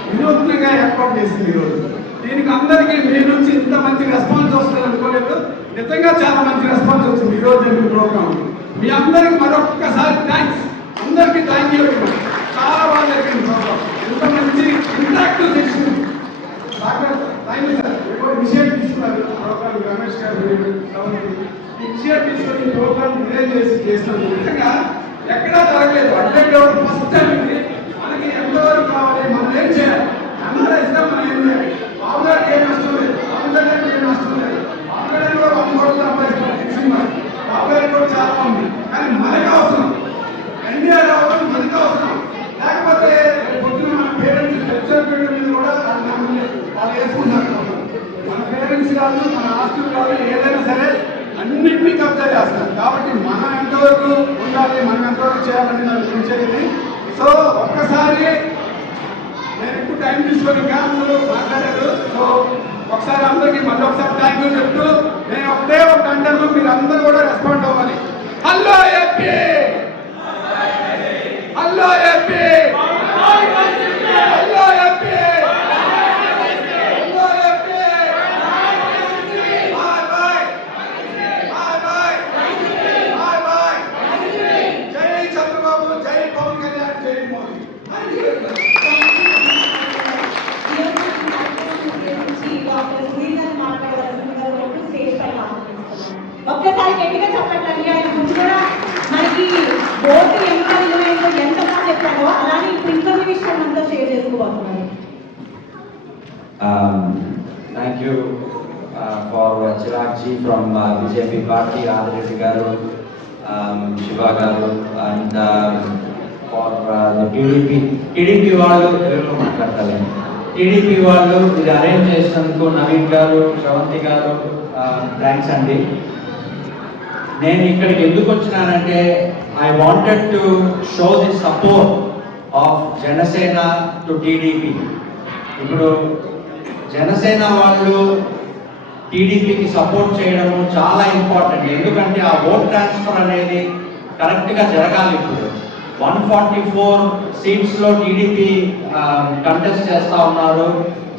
వినూత్నంగా ఏర్పాటు చేసింది ఈరోజు. దీనికి అందరికీ మీ నుంచి ఇంత మంచి రెస్పాన్స్ వస్తుంది అనుకోలేదు. నిజంగా చాలా మంచి రెస్పాన్స్ వచ్చింది ఈరోజు జరిగిన ప్రోగ్రామ్. మీ అందరికి మరొక్కసారి థ్యాంక్స్, అందరికీ థ్యాంక్ యూ. చాలా బాగా జరిగింది ప్రోగ్రామ్, ఇంత మంచి interactive session. Thank you sir. విషయం తీసుకున్నారు ప్రోగ్రామ్, రమేష్ గారు విషయం తీసుకొని ఈ ప్రోగ్రామ్ డిజైన్ చేసినందుకు నిజంగా ఎక్కడా జరగలేదు. అంటే ఫస్ట్ టైం ఇది. మనకి ఎంతవరకు కావాలి, మనం ఏం చేయాలి, అందరూ ఇష్టం మనం ఏం చేయాలి. బాబుగారికి ఏం నష్టం లేదు, బాబుగారికి ఏం నష్టం లేదు, బాబుగారికి కూడా 100 కోట్లు సంపాదించుకోవాలి సినిమా, బాబుగారికి కూడా చాలా ఉంది. కానీ మనకి అవసరం, ఇండియా రావడం మనకి అవసరం. లేకపోతే పొద్దున మన పేరెంట్స్ వెబ్సైట్ మీద కూడా వాళ్ళు వేసుకుంటారు. మన పేరెంట్స్ కాదు, మన ఆస్తులు కాదు, ఏదైనా సరే అన్నింటినీ కబ్జా చేస్తారు. కాబట్టి మనం ఎంతవరకు ఉండాలి, మనం ఎంతవరకు చేయాలని దాన్ని గురించేది. సో ఒక్కసారి నేను ఎక్కువ టైం తీసుకొని ఇంకా అందరూ మాట్లాడారు. సో ఒకసారి అందరికీ మళ్ళీ ఒకసారి థ్యాంక్ యూ చెప్తూ నేను ఒకటే ఒక గంటలో మీరు అందరూ కూడా రెస్పాండ్ అవ్వాలి. Hello AP, hello AP, hello AP, ఒక్కసారి గట్టిగా చెప్పట్లండి. ఆయన ముందు కూడా మనకి ఓటు ఎంత విలువైందో ఎంత బాగా చెప్పారో అలానే ఇప్పుడు ఇంకొన్ని విషయం అంతా షేర్ చేసుకోబోతున్నారు. Thank you for Chirag ji from BJP party, Adireddy గారు, శివ గారు, అండ్ ఫర్ టీడీపీ వాళ్ళు తెలుగులో మాట్లాడతారు. టీడీపీ వాళ్ళు ఇది అరేంజ్ చేసినందుకు నవీన్ గారు, శ్రవంతి గారు థ్యాంక్స్ అండి. నేను ఇక్కడికి ఎందుకు వచ్చినానంటే I wanted to show the support of Janasena to TDP. ఇప్పుడు జనసేన వాళ్ళు టీడీపీకి సపోర్ట్ చేయడము చాలా ఇంపార్టెంట్. ఎందుకంటే ఆ ఓట్ ట్రాన్స్ఫర్ అనేది కరెక్ట్గా జరగాలి. ఇప్పుడు 144 సీట్స్లో టీడీపీ కంటెస్ట్ చేస్తూ ఉన్నారు.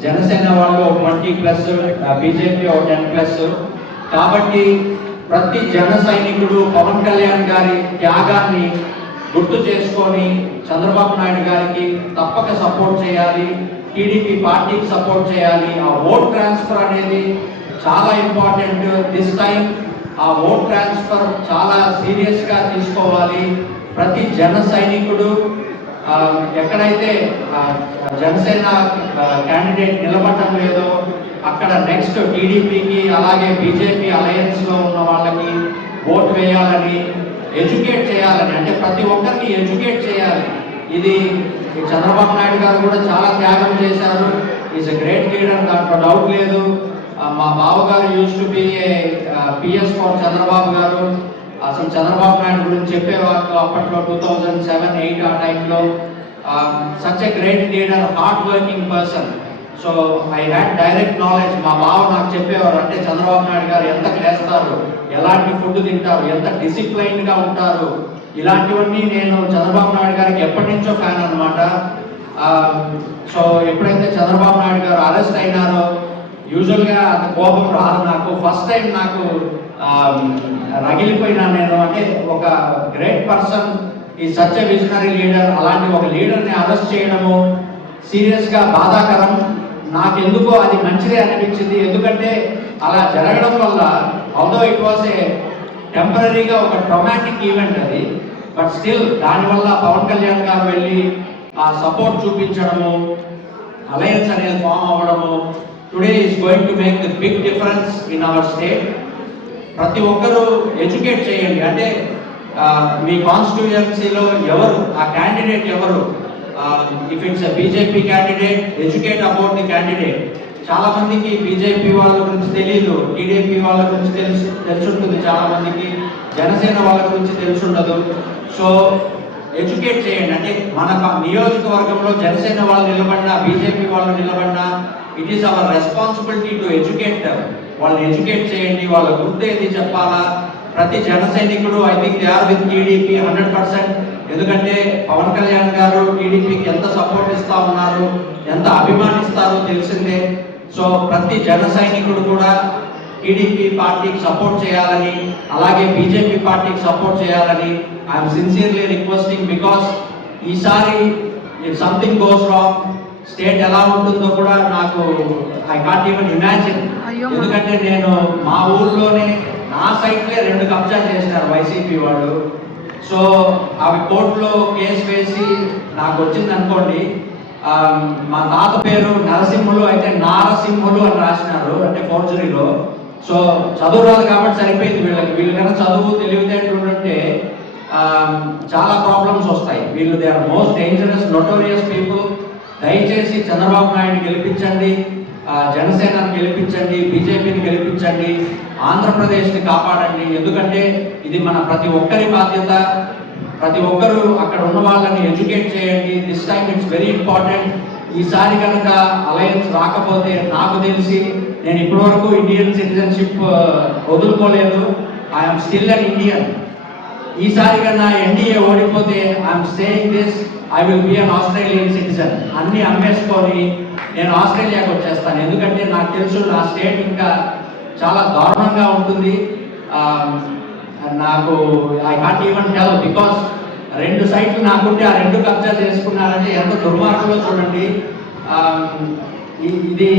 జనసేన వాళ్ళు 20+, బీజేపీ 10+. కాబట్టి ప్రతి జన సైనికుడు పవన్ కళ్యాణ్ గారి త్యాగాన్ని గుర్తు చేసుకొని చంద్రబాబు నాయుడు గారికి తప్పక సపోర్ట్ చేయాలి, టీడీపీ పార్టీకి సపోర్ట్ చేయాలి. ఆ ఓట్ ట్రాన్స్ఫర్ అనేది చాలా ఇంపార్టెంట్. దిస్ టైం ఆ ఓట్ ట్రాన్స్ఫర్ చాలా సీరియస్గా తీసుకోవాలి. ప్రతి జన సైనికుడు ఎక్కడైతే జనసేన క్యాండిడేట్ నిలబడటం లేదో అక్కడ నెక్స్ట్ టీడీపీకి అలాగే బీజేపీ అలయన్స్లో ఉన్న వాళ్ళకి ఓటు వేయాలని, ఎడ్యుకేట్ చేయాలని, అంటే ప్రతి ఒక్కరికి ఎడ్యుకేట్ చేయాలి. ఇది చంద్రబాబు నాయుడు గారు కూడా చాలా త్యాగం చేశారు. ఈజ్ ఎ గ్రేట్ లీడర్, దాంట్లో డౌట్ లేదు. మా బావగారు use to be A PS for Chandrababu గారు. అసలు చంద్రబాబు నాయుడు గురించి చెప్పేవాళ్ళు అప్పట్లో 2007-8 ఆ టైంలో. Such a great leader, hard working person. So I had direct knowledge. మా బావ నాకు చెప్పేవారు, అంటే చంద్రబాబు నాయుడు గారు ఎంత లేస్తారు, ఎలాంటి ఫుడ్ తింటారు, ఎంత డిసిప్లైన్గా ఉంటారు, ఇలాంటివన్నీ నేను చంద్రబాబు నాయుడు గారికి ఎప్పటి నుంచో ఫ్యాన్ అనమాట. సో ఎప్పుడైతే చంద్రబాబు నాయుడు గారు అరెస్ట్ అయినారో యూజువల్గా అంత కోపం రాదు నాకు. ఫస్ట్ టైం నాకు రగిలిపోయినా నేను. అంటే ఒక గ్రేట్ పర్సన్ ఈ సచ్ ఎ విజనరీ లీడర్, అలాంటి ఒక లీడర్ని అరెస్ట్ చేయడము సీరియస్గా బాధాకరం. నాకెందుకో అది మంచిదే అనిపించింది. ఎందుకంటే అలా జరగడం వల్ల ఆల్దో ఇట్ వాస్ ఏ టెంపరీగా ఒక ట్రొమాటిక్ ఈవెంట్ అది, బట్ స్టిల్ దానివల్ల పవన్ కళ్యాణ్ గారు వెళ్ళి ఆ సపోర్ట్ చూపించడము, అలయన్స్ అనేది ఫామ్ అవ్వడము today is going to make the big difference in our state. ప్రతి ఒక్కరూ ఎడ్యుకేట్ చేయండి. అంటే మీ కాన్స్టిట్యూయన్సీలో ఎవరు ఆ క్యాండిడేట్ ఎవరు, if it's BJP candidate, educate about the candidate. చాలా మందికి బీజేపీ వాళ్ళ గురించి తెలియదు, టీడీపీ వాళ్ళ గురించి తెలుసుంటుంది, చాలా మందికి జనసేన వాళ్ళ గురించి తెలుసుండదు. సో ఎడ్యుకేట్ చేయండి. అంటే మన నియోజకవర్గంలో జనసేన వాళ్ళు నిలబడినా, బీజేపీ వాళ్ళు నిలబడినా, it is our responsibility to educate. వాళ్ళని ఎడ్యుకేట్ చేయండి. వాళ్ళ గుర్తు ఏది చెప్పాలా. ప్రతి జన సైనికుడు I think they are with TDP 100%. ఎందుకంటే పవన్ కళ్యాణ్ గారు టీడీపీకి ఎంత సపోర్ట్ ఇస్తా ఉన్నారు, ఎంత అభిమానిస్తారో తెలిసిందే. సో ప్రతి జన సైనికుడు కూడా టీడీపీ పార్టీకి సపోర్ట్ చేయాలని, అలాగే బీజేపీ పార్టీకి సపోర్ట్ చేయాలని ఐఎమ్ సిన్సియర్లీ రిక్వెస్టింగ్. బికాస్ ఈసారి if something goes wrong, state ఎలా ఉంటుందో కూడా నాకు ఐ కాంట్ ఈవెన్ ఇమాజిన్. ఎందుకంటే నేను మా ఊర్లోనే నా సైట్లే 2 కబ్జా చేసినారు వైసీపీ వాళ్ళు. సో అవి కోర్టులో కేసు వేసి నాకు వచ్చింది అనుకోండి. మా తాత పేరు నరసింహులు, అయితే నారసింహులు అని రాసినారు, అంటే ఫోర్జరీలో. సో చదువు రాదు కాబట్టి సరిపోయింది వీళ్ళకి. వీళ్ళు కన్నా చదువు తెలివితేటలు ఉంటే చాలా ప్రాబ్లమ్స్ వస్తాయి. వీళ్ళు they are most dangerous notorious people. దయచేసి చంద్రబాబు నాయుడు గెలిపించండి, జనసేనని గెలిపించండి, బీజేపీని గెలిపించండి, ఆంధ్రప్రదేశ్ని కాపాడండి. ఎందుకంటే ఇది మన ప్రతి ఒక్కరి బాధ్యత. ప్రతి ఒక్కరూ అక్కడ ఉన్న వాళ్ళని ఎడ్యుకేట్ చేయండి. This time it's very important. ఈసారి కనుక అలయన్స్ రాకపోతే, నాకు తెలిసి నేను ఇప్పటివరకు ఇండియన్ సిటిజన్షిప్ వదులుకోలేదు. I'm still an Indian. ఈసారి కన్నా ఎన్డీఏ ఓడిపోతే I'm saying this, I will be an Australian citizen. అన్ని అమ్మేసుకొని నేను ఆస్ట్రేలియాకి వచ్చేస్తాను. ఎందుకంటే నాకు తెలుసు నా స్టేట్ ఇంకా చాలా దారుణంగా ఉంటుంది. నాకు I can't even tell, because 2 సైట్లు నాకుంటే ఆ 2 కబ్జా చేసుకున్నారంటే ఎంత దుర్మార్గంలో చూడండి. ఇది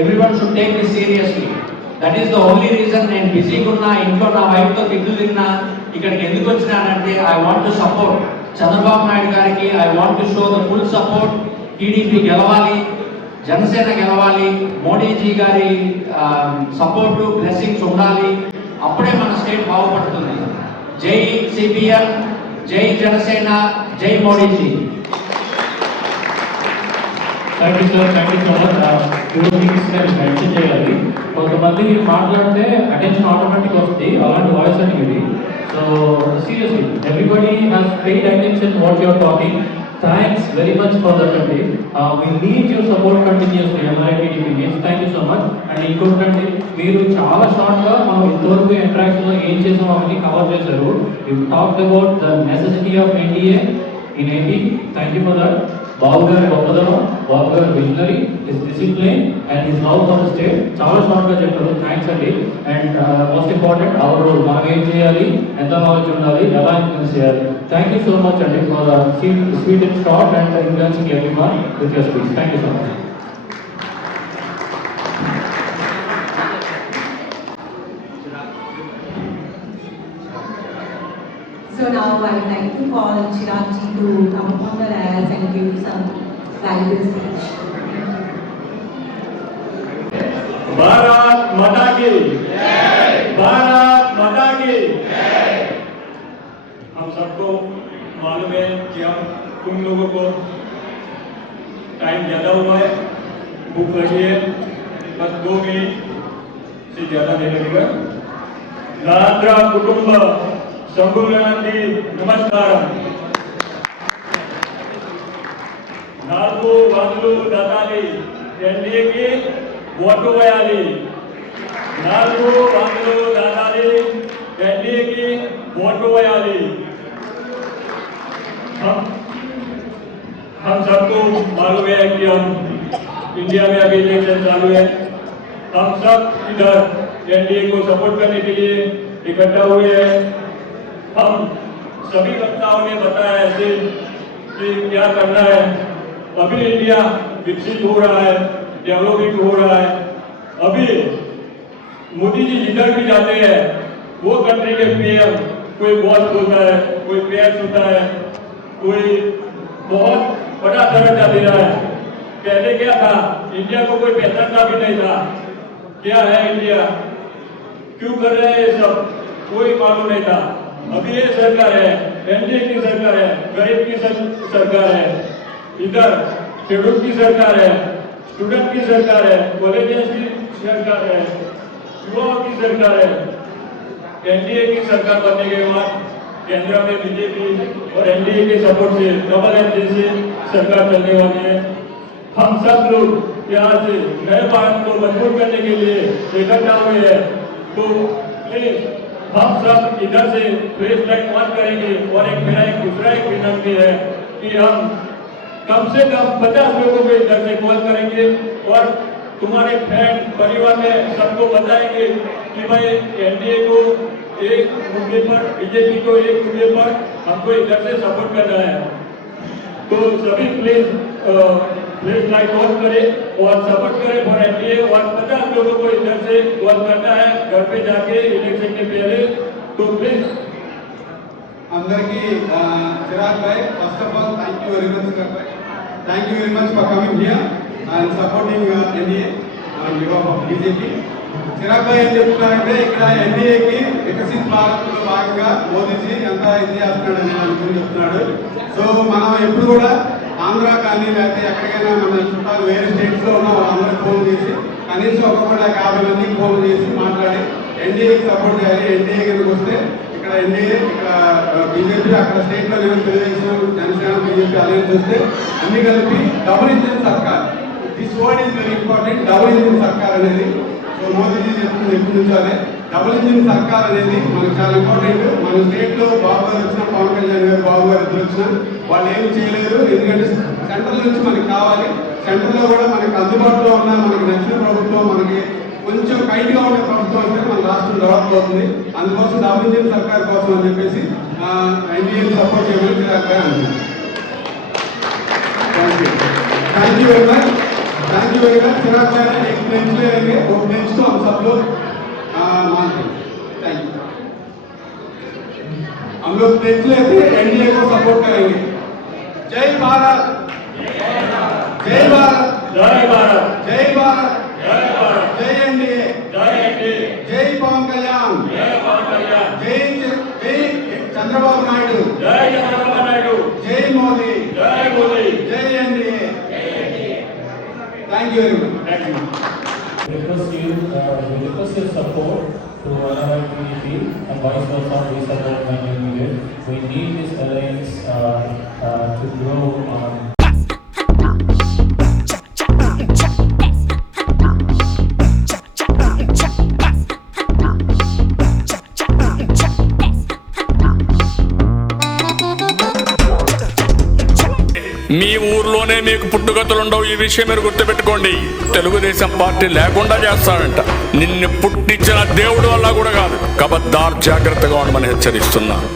everyone should take this seriously. That is the only reason. నేను బిజీగా ఉన్నా, ఇంట్లో నా వైఫ్తో తిట్లు తిన్నా, ఇక్కడికి ఎందుకు వచ్చినానంటే I want to support Chandrababu Naidu గారికి. I want to show the full support. TDP గెలవాలి, జనసేన గెలవాలి, మోడీజీ గారి సపోర్టు, బ్లెస్సింగ్స్ ఉండాలి. అప్పుడే మన స్టేట్ బాగుపడుతుంది. జై సిపిఎం, జై జనసేన, జై Modiji. Thank you sir, thank you so much. 2 things నేను మెన్షన్ చేయాలి. కొంతమంది మాట్లాడితే అటెన్షన్ ఆటోమేటిక్ వస్తుంది, అలాంటి వాయిస్ అని ఇది. So seriously everybody has paid attention what you are talking. Thanks very much for that అండి. We need your support continuously NRI TDP means. Thank you so much. And ఇంకొకటండి, మీరు చాలా షార్ట్గా మనం ఇంతవరకు ఇంటరాక్షన్లో ఏం చేసామో అవన్నీ కవర్ చేశారు. You talked about the necessity of NDA in AP. Thank you for that. Babu గారి గొప్పదనం, బాబు గారి visionary, his discipline and his love for the state చాలా షార్ట్గా చెప్పారు. థ్యాంక్స్ అండి. And most important our role, మనం ఏం చేయాలి, ఎంత నాలెడ్జ్ ఉండాలి, ఎలా ఇన్ఫ్లుయెన్స్ చేయాలి. థ్యాంక్ యూ సో మచ్ అండి for sweet and short and influencing everyone with your speech. Thank you so much. So now I would like to call Chirag ji to come up on the dais and give some valuable speech. Bharat माता की जय, भारत माता की जय। हम सबको मालूम है कि हम तुम लोगों को टाइम ज़्यादा हुआ है, भूख लगी है, बस 2 मिनट से ज़्यादा नहीं लगेगा। नान्द्रा कुटुंब संबुलनांदी नमस्कारम. 4 వందలు దాటాలి, ఎన్డీఏకి ఓటు వేయాలి. 4 వందలు దాటాలి, ఎన్డీఏకి ఓటు వేయాలి. हम सबको मालूम है कि हम इंडिया में अभी इलेक्शन चालू है. हम सब इधर एनडीए को सपोर्ट करने के लिए इकट्ठा हुए हैं। हम सभी वक्ताओं ने बताया ऐसे कि क्या करना है। अभी इंडिया विकसित हो रहा है, डेवलपिंग हो रहा है। अभी मोदी जी जिधर भी जाते हैं वो कंट्री के पीएम कोई बॉस होता है, कोई पेयर्स होता है, कोई बहुत बड़ा दर्जा दे रहा है। पहले क्या था, इंडिया को कोई पहचानता भी नहीं था। क्या है इंडिया, क्यों कर रहे हैं ये सब, कोई मालूम नहीं था। अभी ये सरकार है, एनडीए की सरकार है, गरीब की सरकार है, इधर शेड्यूल की सरकार है, स्टूडेंट की सरकार है, कॉलेजेस की सरकार है, युवाओं की सरकार है। एनडीए की सरकार बनने के बाद केंद्र में बीजेपी और एनडीए के सपोर्ट से डबल इंजन से सरकार चलने वाली है। हम सब लोग यहाँ से नए भारत को मजबूत करने के लिए इकट्ठा हुए हैं। तो प्लीज हम सब इधर से फ्लैश लाइट ऑन करेंगे। और मेरा एक दूसरा एक विनती है कि हम कम से कम 50 लोगों को इधर से कॉल करेंगे और तुम्हारे फ्रेंड परिवार में सबको बताएंगे कि भाई एनडीए को एक मुद्दे पर, बीजेपी को एक मुद्दे पर हमको इधर से सपोर्ट करना है। तो सभी प्लीज फ्लैश लाइट ऑन करें और सपोर्ट करें फॉर एनडीए। और 50 लोगों को इधर से कॉल करना है घर पे जाके इलेक्शन के पहले। तो प्लीज అందరికీ Chirag bhai, first of all thank you very much Chirag bhai, thank you very much for coming here and supporting NDA and your of BJP. Chirag bhai ఏం చెప్తున్నారంటే ఇక్కడ ఎన్డీఏకి వికసిత్ భారత్ లో భాగంగా మోదీజీ ఎంత ఇది చేస్తున్నాడు అని అనుకుని చెప్తున్నాడు. సో మనం ఎప్పుడు కూడా ఆంధ్ర కానీ లేకపోతే ఎక్కడికైనా మన చుట్టాలు వేరే స్టేట్స్ లో ఉన్న వాళ్ళందరికీ ఫోన్ చేసి కనీసం ఒక్కొక్కటి 50 మందికి ఫోన్ చేసి మాట్లాడి ఎన్డీఏకి సపోర్ట్ చేయాలి. ఎన్డీఏ కిందకి వస్తే ఇక్కడ ఎన్డీఏ, ఇక్కడ బీజేపీ, అక్కడ స్టేట్ లో తెలుగుదేశం, జనసేన, బీజేపీ అలయన్స్ వస్తే అన్ని కలిపి డబుల్ ఇంజిన్ సర్కార్. This word is very important, double engine సర్కార్ అనేది. సో మోదీజీ చెప్తుంది ఎప్పటి నుంచో అదే డబుల్ ఇంజిన్ సర్కార్ అనేది మనకు చాలా ఇంపార్టెంట్. మన స్టేట్ లో బాబు గారు వచ్చినా, పవన్ కళ్యాణ్ గారు, బాబు గారు ఇద్దరు వచ్చినా వాళ్ళు ఏం చేయలేరు. ఎందుకంటే సెంట్రల్ నుంచి మనకి కావాలి. సెంట్రల్ లో కూడా మనకి అందుబాటులో ఉన్న, మనకి నచ్చిన ప్రభుత్వం, మనకి కొంచెం కైట్ గా ఉండే ప్రభుత్వం అంటే మన రాష్ట్రం డెవలప్ అవుతుంది. అందుకోసం డబుల్ ఇంజిన్ సర్కార్ కోసం అని చెప్పేసి ఎన్డీఏ సపోర్ట్ చేయమని చిరాగ్ భాయ్ అంటున్నారు. Thank you very much, thank you very much. Chirag bhai ने एक बेंच ले लेंगे, वो बेंच को हम सब लोग मानते हैं. Thank you. हम लोग बेंच लेके एनडीए को सपोर्ट करेंगे. जय भारत, जय भारत, जय भारत, जय भारत, जय भारत, जय एनडीए, जय एनडीए, जय पवन कल्याण, जय पवन कल्याण, जय चंद्रबाबु नायडू, जय चंद्रबाबु नायडू, जय मोदी, जय मोदी, जय NDA. Thank you very much. Thank you. We request your support to whatever we feel and vice versa we support when we need it. We need this alliance to grow on. మీ ఊర్లోనే మీకు పుట్టుగతులుండవు, ఈ విషయం మీరు గుర్తుపెట్టుకోండి. Telugu Desam party లేకుండా చేస్తాడంట. నిన్ను పుట్టించిన దేవుడు వల్ల కూడా కాదు. కబద్దార్, జాగ్రత్తగా ఉండమని హెచ్చరిస్తున్నాను.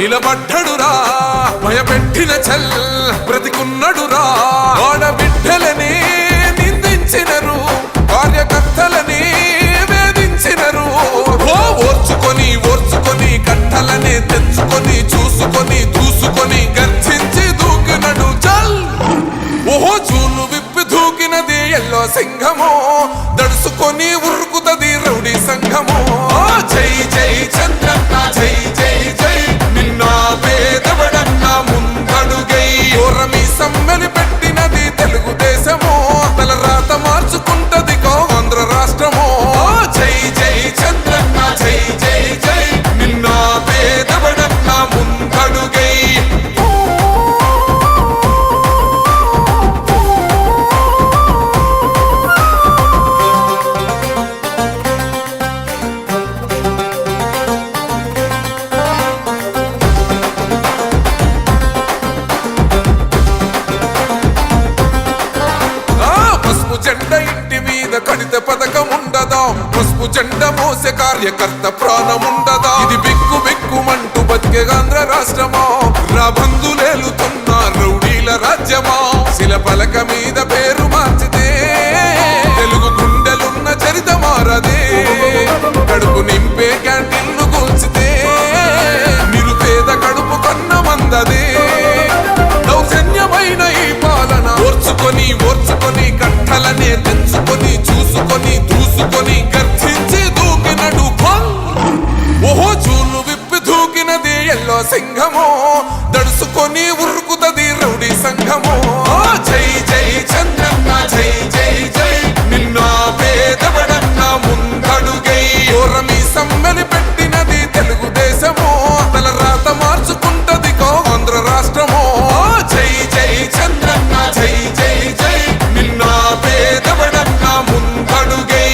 నిలబడ్డడురా, భయపెట్టిన చల్ బ్రతికున్నడురా. ఆడబిడ్డలని నిందించినరు, కార్యకర్తలని వేధించినరు. ఓర్చుకొని ఓర్చుకొని కట్టలని తెచ్చుకొని చూసుకొని దూసుకొని గర్జించి దూకినడు చల్. ఓహో జూలు విప్పి దూకినది ఎల్లో సింహము, దడుసుకొని ఉరుకుతది రౌడీ సంఘము. జై జై చంద్రన్న, జై జై జై నిన్న పేదవడన్న ముందడుగై. ఓరమి సమ్మెలి పెట్టినది తెలుగుదేశము, తల రాత మార్చుకుంటది ఆంధ్ర రాష్ట్రము. జై జై చంద్రన్న, జై జై జై నిన్న పేదవడన్న ముందడుగై. ప్రాణముండదా పసుపు జెండ మోసే కార్యకర్త ప్రాణముండదా ఇది బిక్కు బిక్కుమంటూ బతికే ఆంధ్ర రాష్ట్రమా రాబందులేలుతున్న రౌడీల రాజ్యమా శిల పలక మీద పేరు మార్చితే తెలుగు గుండెలున్న చరిత మారదే కడుపు నింపే క్యాంటీన్లు కూల్చితే నిరుపేద కడుపు కన్న మందదే దౌర్జన్యమైన ఈ పాలన ఓర్చుకొని ఓర్చుకొని కట్టలనే తెంచుకొని చూసుకొని దూసుకొని గర్జించి దూకినడు ఓహో చూలు విప్పి దూకినది ఎల్లో సింహమో దడుసుకొని ఉరుకుతది రౌడీ సంఘమో జై జై చంద్రన్న జై జై జై నిన్న పేదవడన్న ముందడుగై ఓరమి సమ్మెలి పెట్టినది తెలుగుదేశమో తల రాత మార్చుకుంటది ఆంధ్ర రాష్ట్రమో జై జై చంద్రన్న జై జై జై నిన్న పేదవడన్న ముందడుగై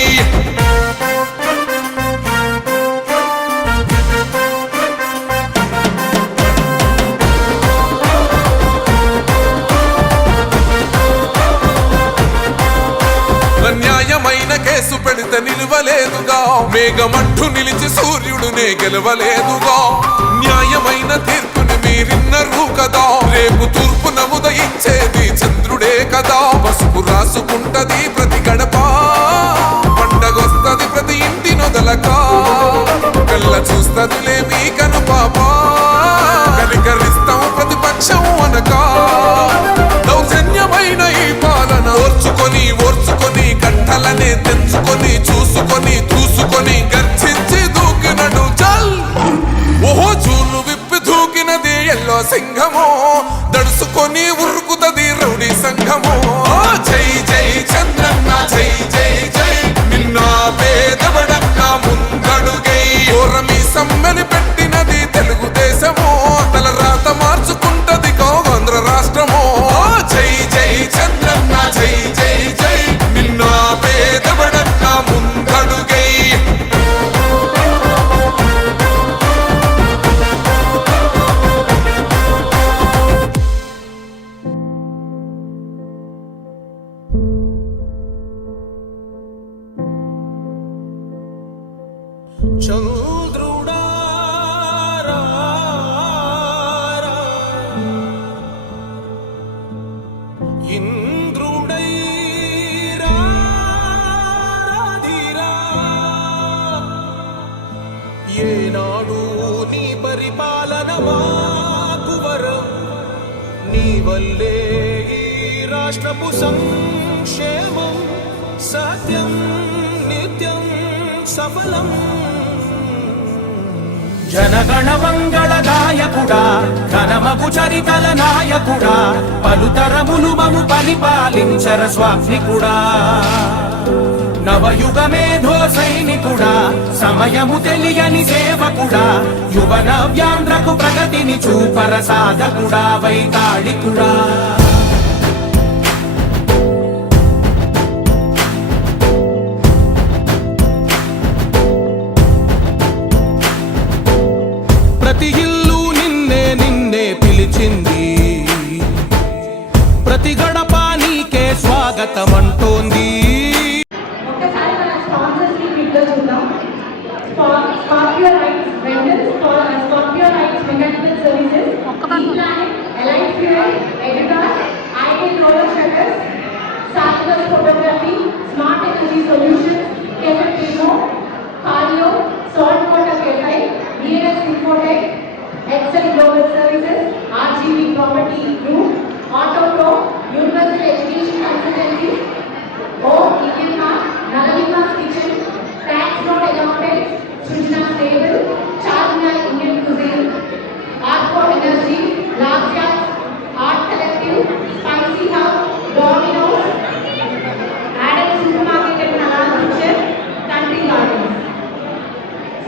న్యాయమైన కేసు పెడితే నిలవలేదుగా మేఘమంటూ నిలిచి సూర్యుడునే గెలవలేదుగా న్యాయమైన తీర్పుని మీరిన్నరు కదా రేపు తూర్పున ఉదయించేది చంద్రుడే కదా పసుపు రాసుకుంటది ప్రతి గడప పండగొస్తది ప్రతి ఇంటి నొదలక కళ్ళ చూస్తదిలే మీ కను పాప కనికరిస్తాం ప్రతిపక్షం అనక దౌర్జన్యమైన ఈ పాలన ఓర్చుకొని ఓర్చుకొని కట్టలనే తెంచుకొని చూసుకొని దూసుకొని గర్జించి దూకినడు చల్ ఓహో చూలు విప్పి దూకినది ఎల్లో సింహమో దడుసుకొని ఉరుకుతది రౌడీ సంఘమో జై జై చంద్రన్న జై జై జై నిన్న పేదవడన్న ముందడుగై ఓరమి సమ్మెలి పెట్టినది తెలుగుదేశమో తల రాత మార్చుకుంటది ఆంధ్ర రాష్ట్రమో జై జై చంద్రన్న జై జై జై నిన్న పేదవడన్న ముందడుగై చంద్రుడా ఇంద్రుడై రాధిరా ఏనాడు నీ పరిపాలన మాకు వరం నీ వల్లే ఈ రాష్ట్రపు సంక్షేమం సత్యం నిత్యం సఫలం జనగణ మంగళ గాయకుడా ఘనమగు చరితల నాయకుడా పలుతరములు మము పరిపాలించర స్వామికుడా నవయుగ మేధో సైనికుడా సమయము తెలియని సేవకుడా యువ నవ్యాంధ్రకు ప్రగతిని చూపర సాధకుడా వైతాళికుడా ప్రతి ఇల్లు నిన్నే నిన్నే పిలిచింది ప్రతి గడప నీకే స్వాగతం అంటోంది ఒక్కసారి మన స్పాన్సర్స్ ని వీడియో చూద్దాం. Scorpio rights vendors Scorpio rights mechanical services planet elite fuel Editas ideal roller shutters solvers photography smart energy solutions కెమెట్ టీమో కార్డియో సాల్ట్ వాటర్ కేఫై DNS Infotech Excel Global Services RGB Property Group Auto Pro Universal Education Consultancy Indian Nalalima's Kitchen Tax Note Accountants Sujna Stable Charminar Indian Cuisine Arco Energy Lavia Art Collective Spicy Hub Domino's Adam Supermarket and Nalal Kitchen Country Gardens.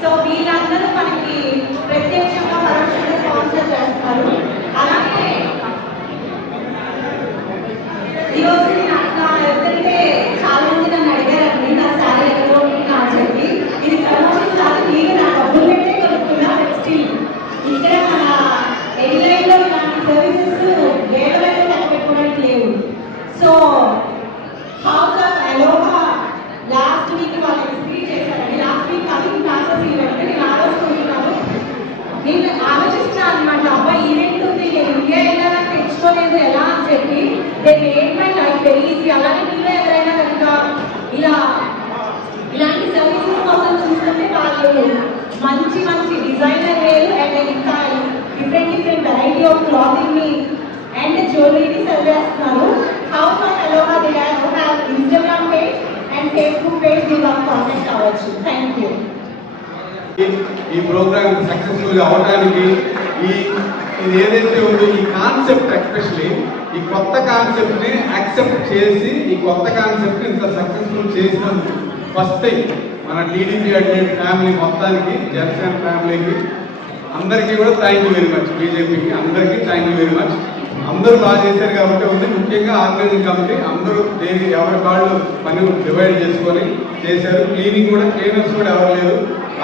So వీళ్ళందరూ మనకి ప్రత్యక్షంగా పరోక్షంగా sponsor చేస్తారు. అలాగే ఈరోజు ఎవరైతే చాలా మంది నన్ను అడిగారండి నా శారీ ఎక్కడ కొనుక్కున్నా అని చెప్పి. ఇది ప్రమోషన్ కాదు, నేను నా డబ్బులు పెట్టే కొనుక్కున్నా. స్టిల్ ఇక్కడ మన ఎయిర్లైన్లో ఇలాంటి సర్వీసెస్ వేరే పెట్టుకోవడానికి లేవు. So house of Aloha last week వాళ్ళు మంచి మంచి డిజైనర్ వేర్ అండ్ ఇంకా డిఫరెంట్ వెరైటీ ఆఫ్ క్లాతింగ్ ని అండ్ జ్యువెలరీని సెల్ చేస్తున్నారు. House of Aloha they have Instagram page and Facebook page ని వాళ్ళు కాంటాక్ట్ అవ్వచ్చు. Thank you. ఈ ప్రోగ్రామ్ సక్సెస్ఫుల్ అవడానికి ఇది ఏదైతే ఉందో ఈ కాన్సెప్ట్, ఎస్పెషలీ ఈ కొత్త కాన్సెప్ట్ ని యాక్సెప్ట్ చేసి ఈ కొత్త కాన్సెప్ట్ ఇంత సక్సెస్ఫుల్ చేసినందుకు ఫస్ట్ టైం మన టీడీపీ అడ్మిట్ ఫ్యామిలీ మొత్తానికి, జనసేన ఫ్యామిలీకి అందరికీ కూడా థ్యాంక్ యూ వెరీ మచ్. బీజేపీకి అందరికీ థ్యాంక్ యూ వెరీ మచ్. అందరూ బాగా చేశారు కాబట్టి ఉంది. ముఖ్యంగా ఆర్గనైజింగ్ కమిటీ అందరూ ఎవరి వాళ్ళు పని డివైడ్ చేసుకొని చేశారు. క్లీనింగ్ కూడా, క్లీనర్స్ కూడా ఎవరు లేరు.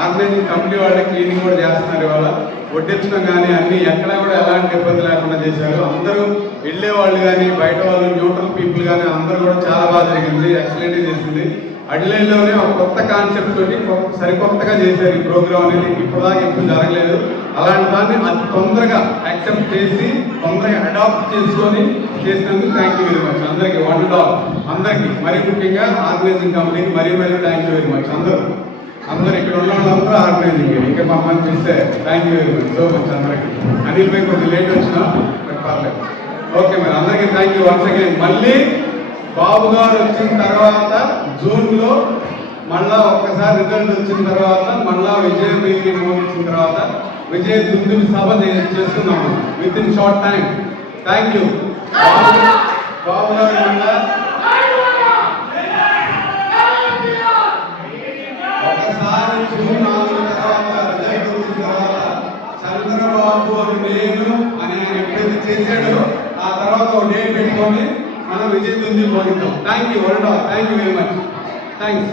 ఆర్గనైజింగ్ కమిటీ వాళ్ళే క్లీనింగ్ కూడా చేస్తున్నారు. ఇవాళ వడ్డించడం కానీ అన్ని ఎక్కడా కూడా ఎలాంటి ఇబ్బంది లేకుండా చేశారు. అందరూ వెళ్ళే వాళ్ళు కానీ, బయట వాళ్ళు, న్యూట్రల్ పీపుల్ కానీ అందరూ కూడా చాలా బాగా జరిగింది. ఎక్సలెంట్గా చేసింది. అడ్లైన్లోనే ఒక కొత్త కాన్సెప్ట్ తోటి సరికొత్తగా చేశారు ఈ ప్రోగ్రామ్ అనేది. ఇప్పటిదాకా ఎప్పుడు జరగలేదు. అలాంటి దాన్ని అతి తొందరగా యాక్సెప్ట్ చేసి తొందరగా అడాప్ట్ చేసుకొని చేసినందుకు థ్యాంక్ యూ వెరీ మచ్ అందరికీ, వన్ అండ్ ఆల్ అందరికీ. మరీ ముఖ్యంగా ఆర్గనైజింగ్ కమిటీకి మరీ థ్యాంక్ యూ వెరీ మచ్. అందరూ ఇక్కడ ఉన్న వాళ్ళందరూ ఆర్గనైజింగ్. ఇంకా మమ్మల్ని చూస్తే thank you very much so much అందరికీ. అనిల్ భాయ్ కొంచెం లేట్ వచ్చినా పర్లేదు. ఓకే మరి అందరికీ థ్యాంక్ యూ వన్స్ అగైన్. మళ్ళీ బాబు గారు వచ్చిన తర్వాత జూన్లో మళ్ళా ఒక్కసారి రిజల్ట్ వచ్చిన తర్వాత మళ్ళా విజయ బీవీ మోగించిన తర్వాత విజయ దుందుబి సభ చేస్తున్నాము with in short time. Thank you Babu గారు. మళ్ళా ఒకసారి జూన్ 4 తర్వాత రిజల్ట్ వచ్చిన తర్వాత చంద్రబాబు అని నేను అని ఆయన ఎప్పుడైతే చేశాడో ఆ తర్వాత ఒక డేట్ పెట్టుకొని మనం విజయ దుందుబి మోగిద్దాం. Thank you world. Thank you very much. Thanks.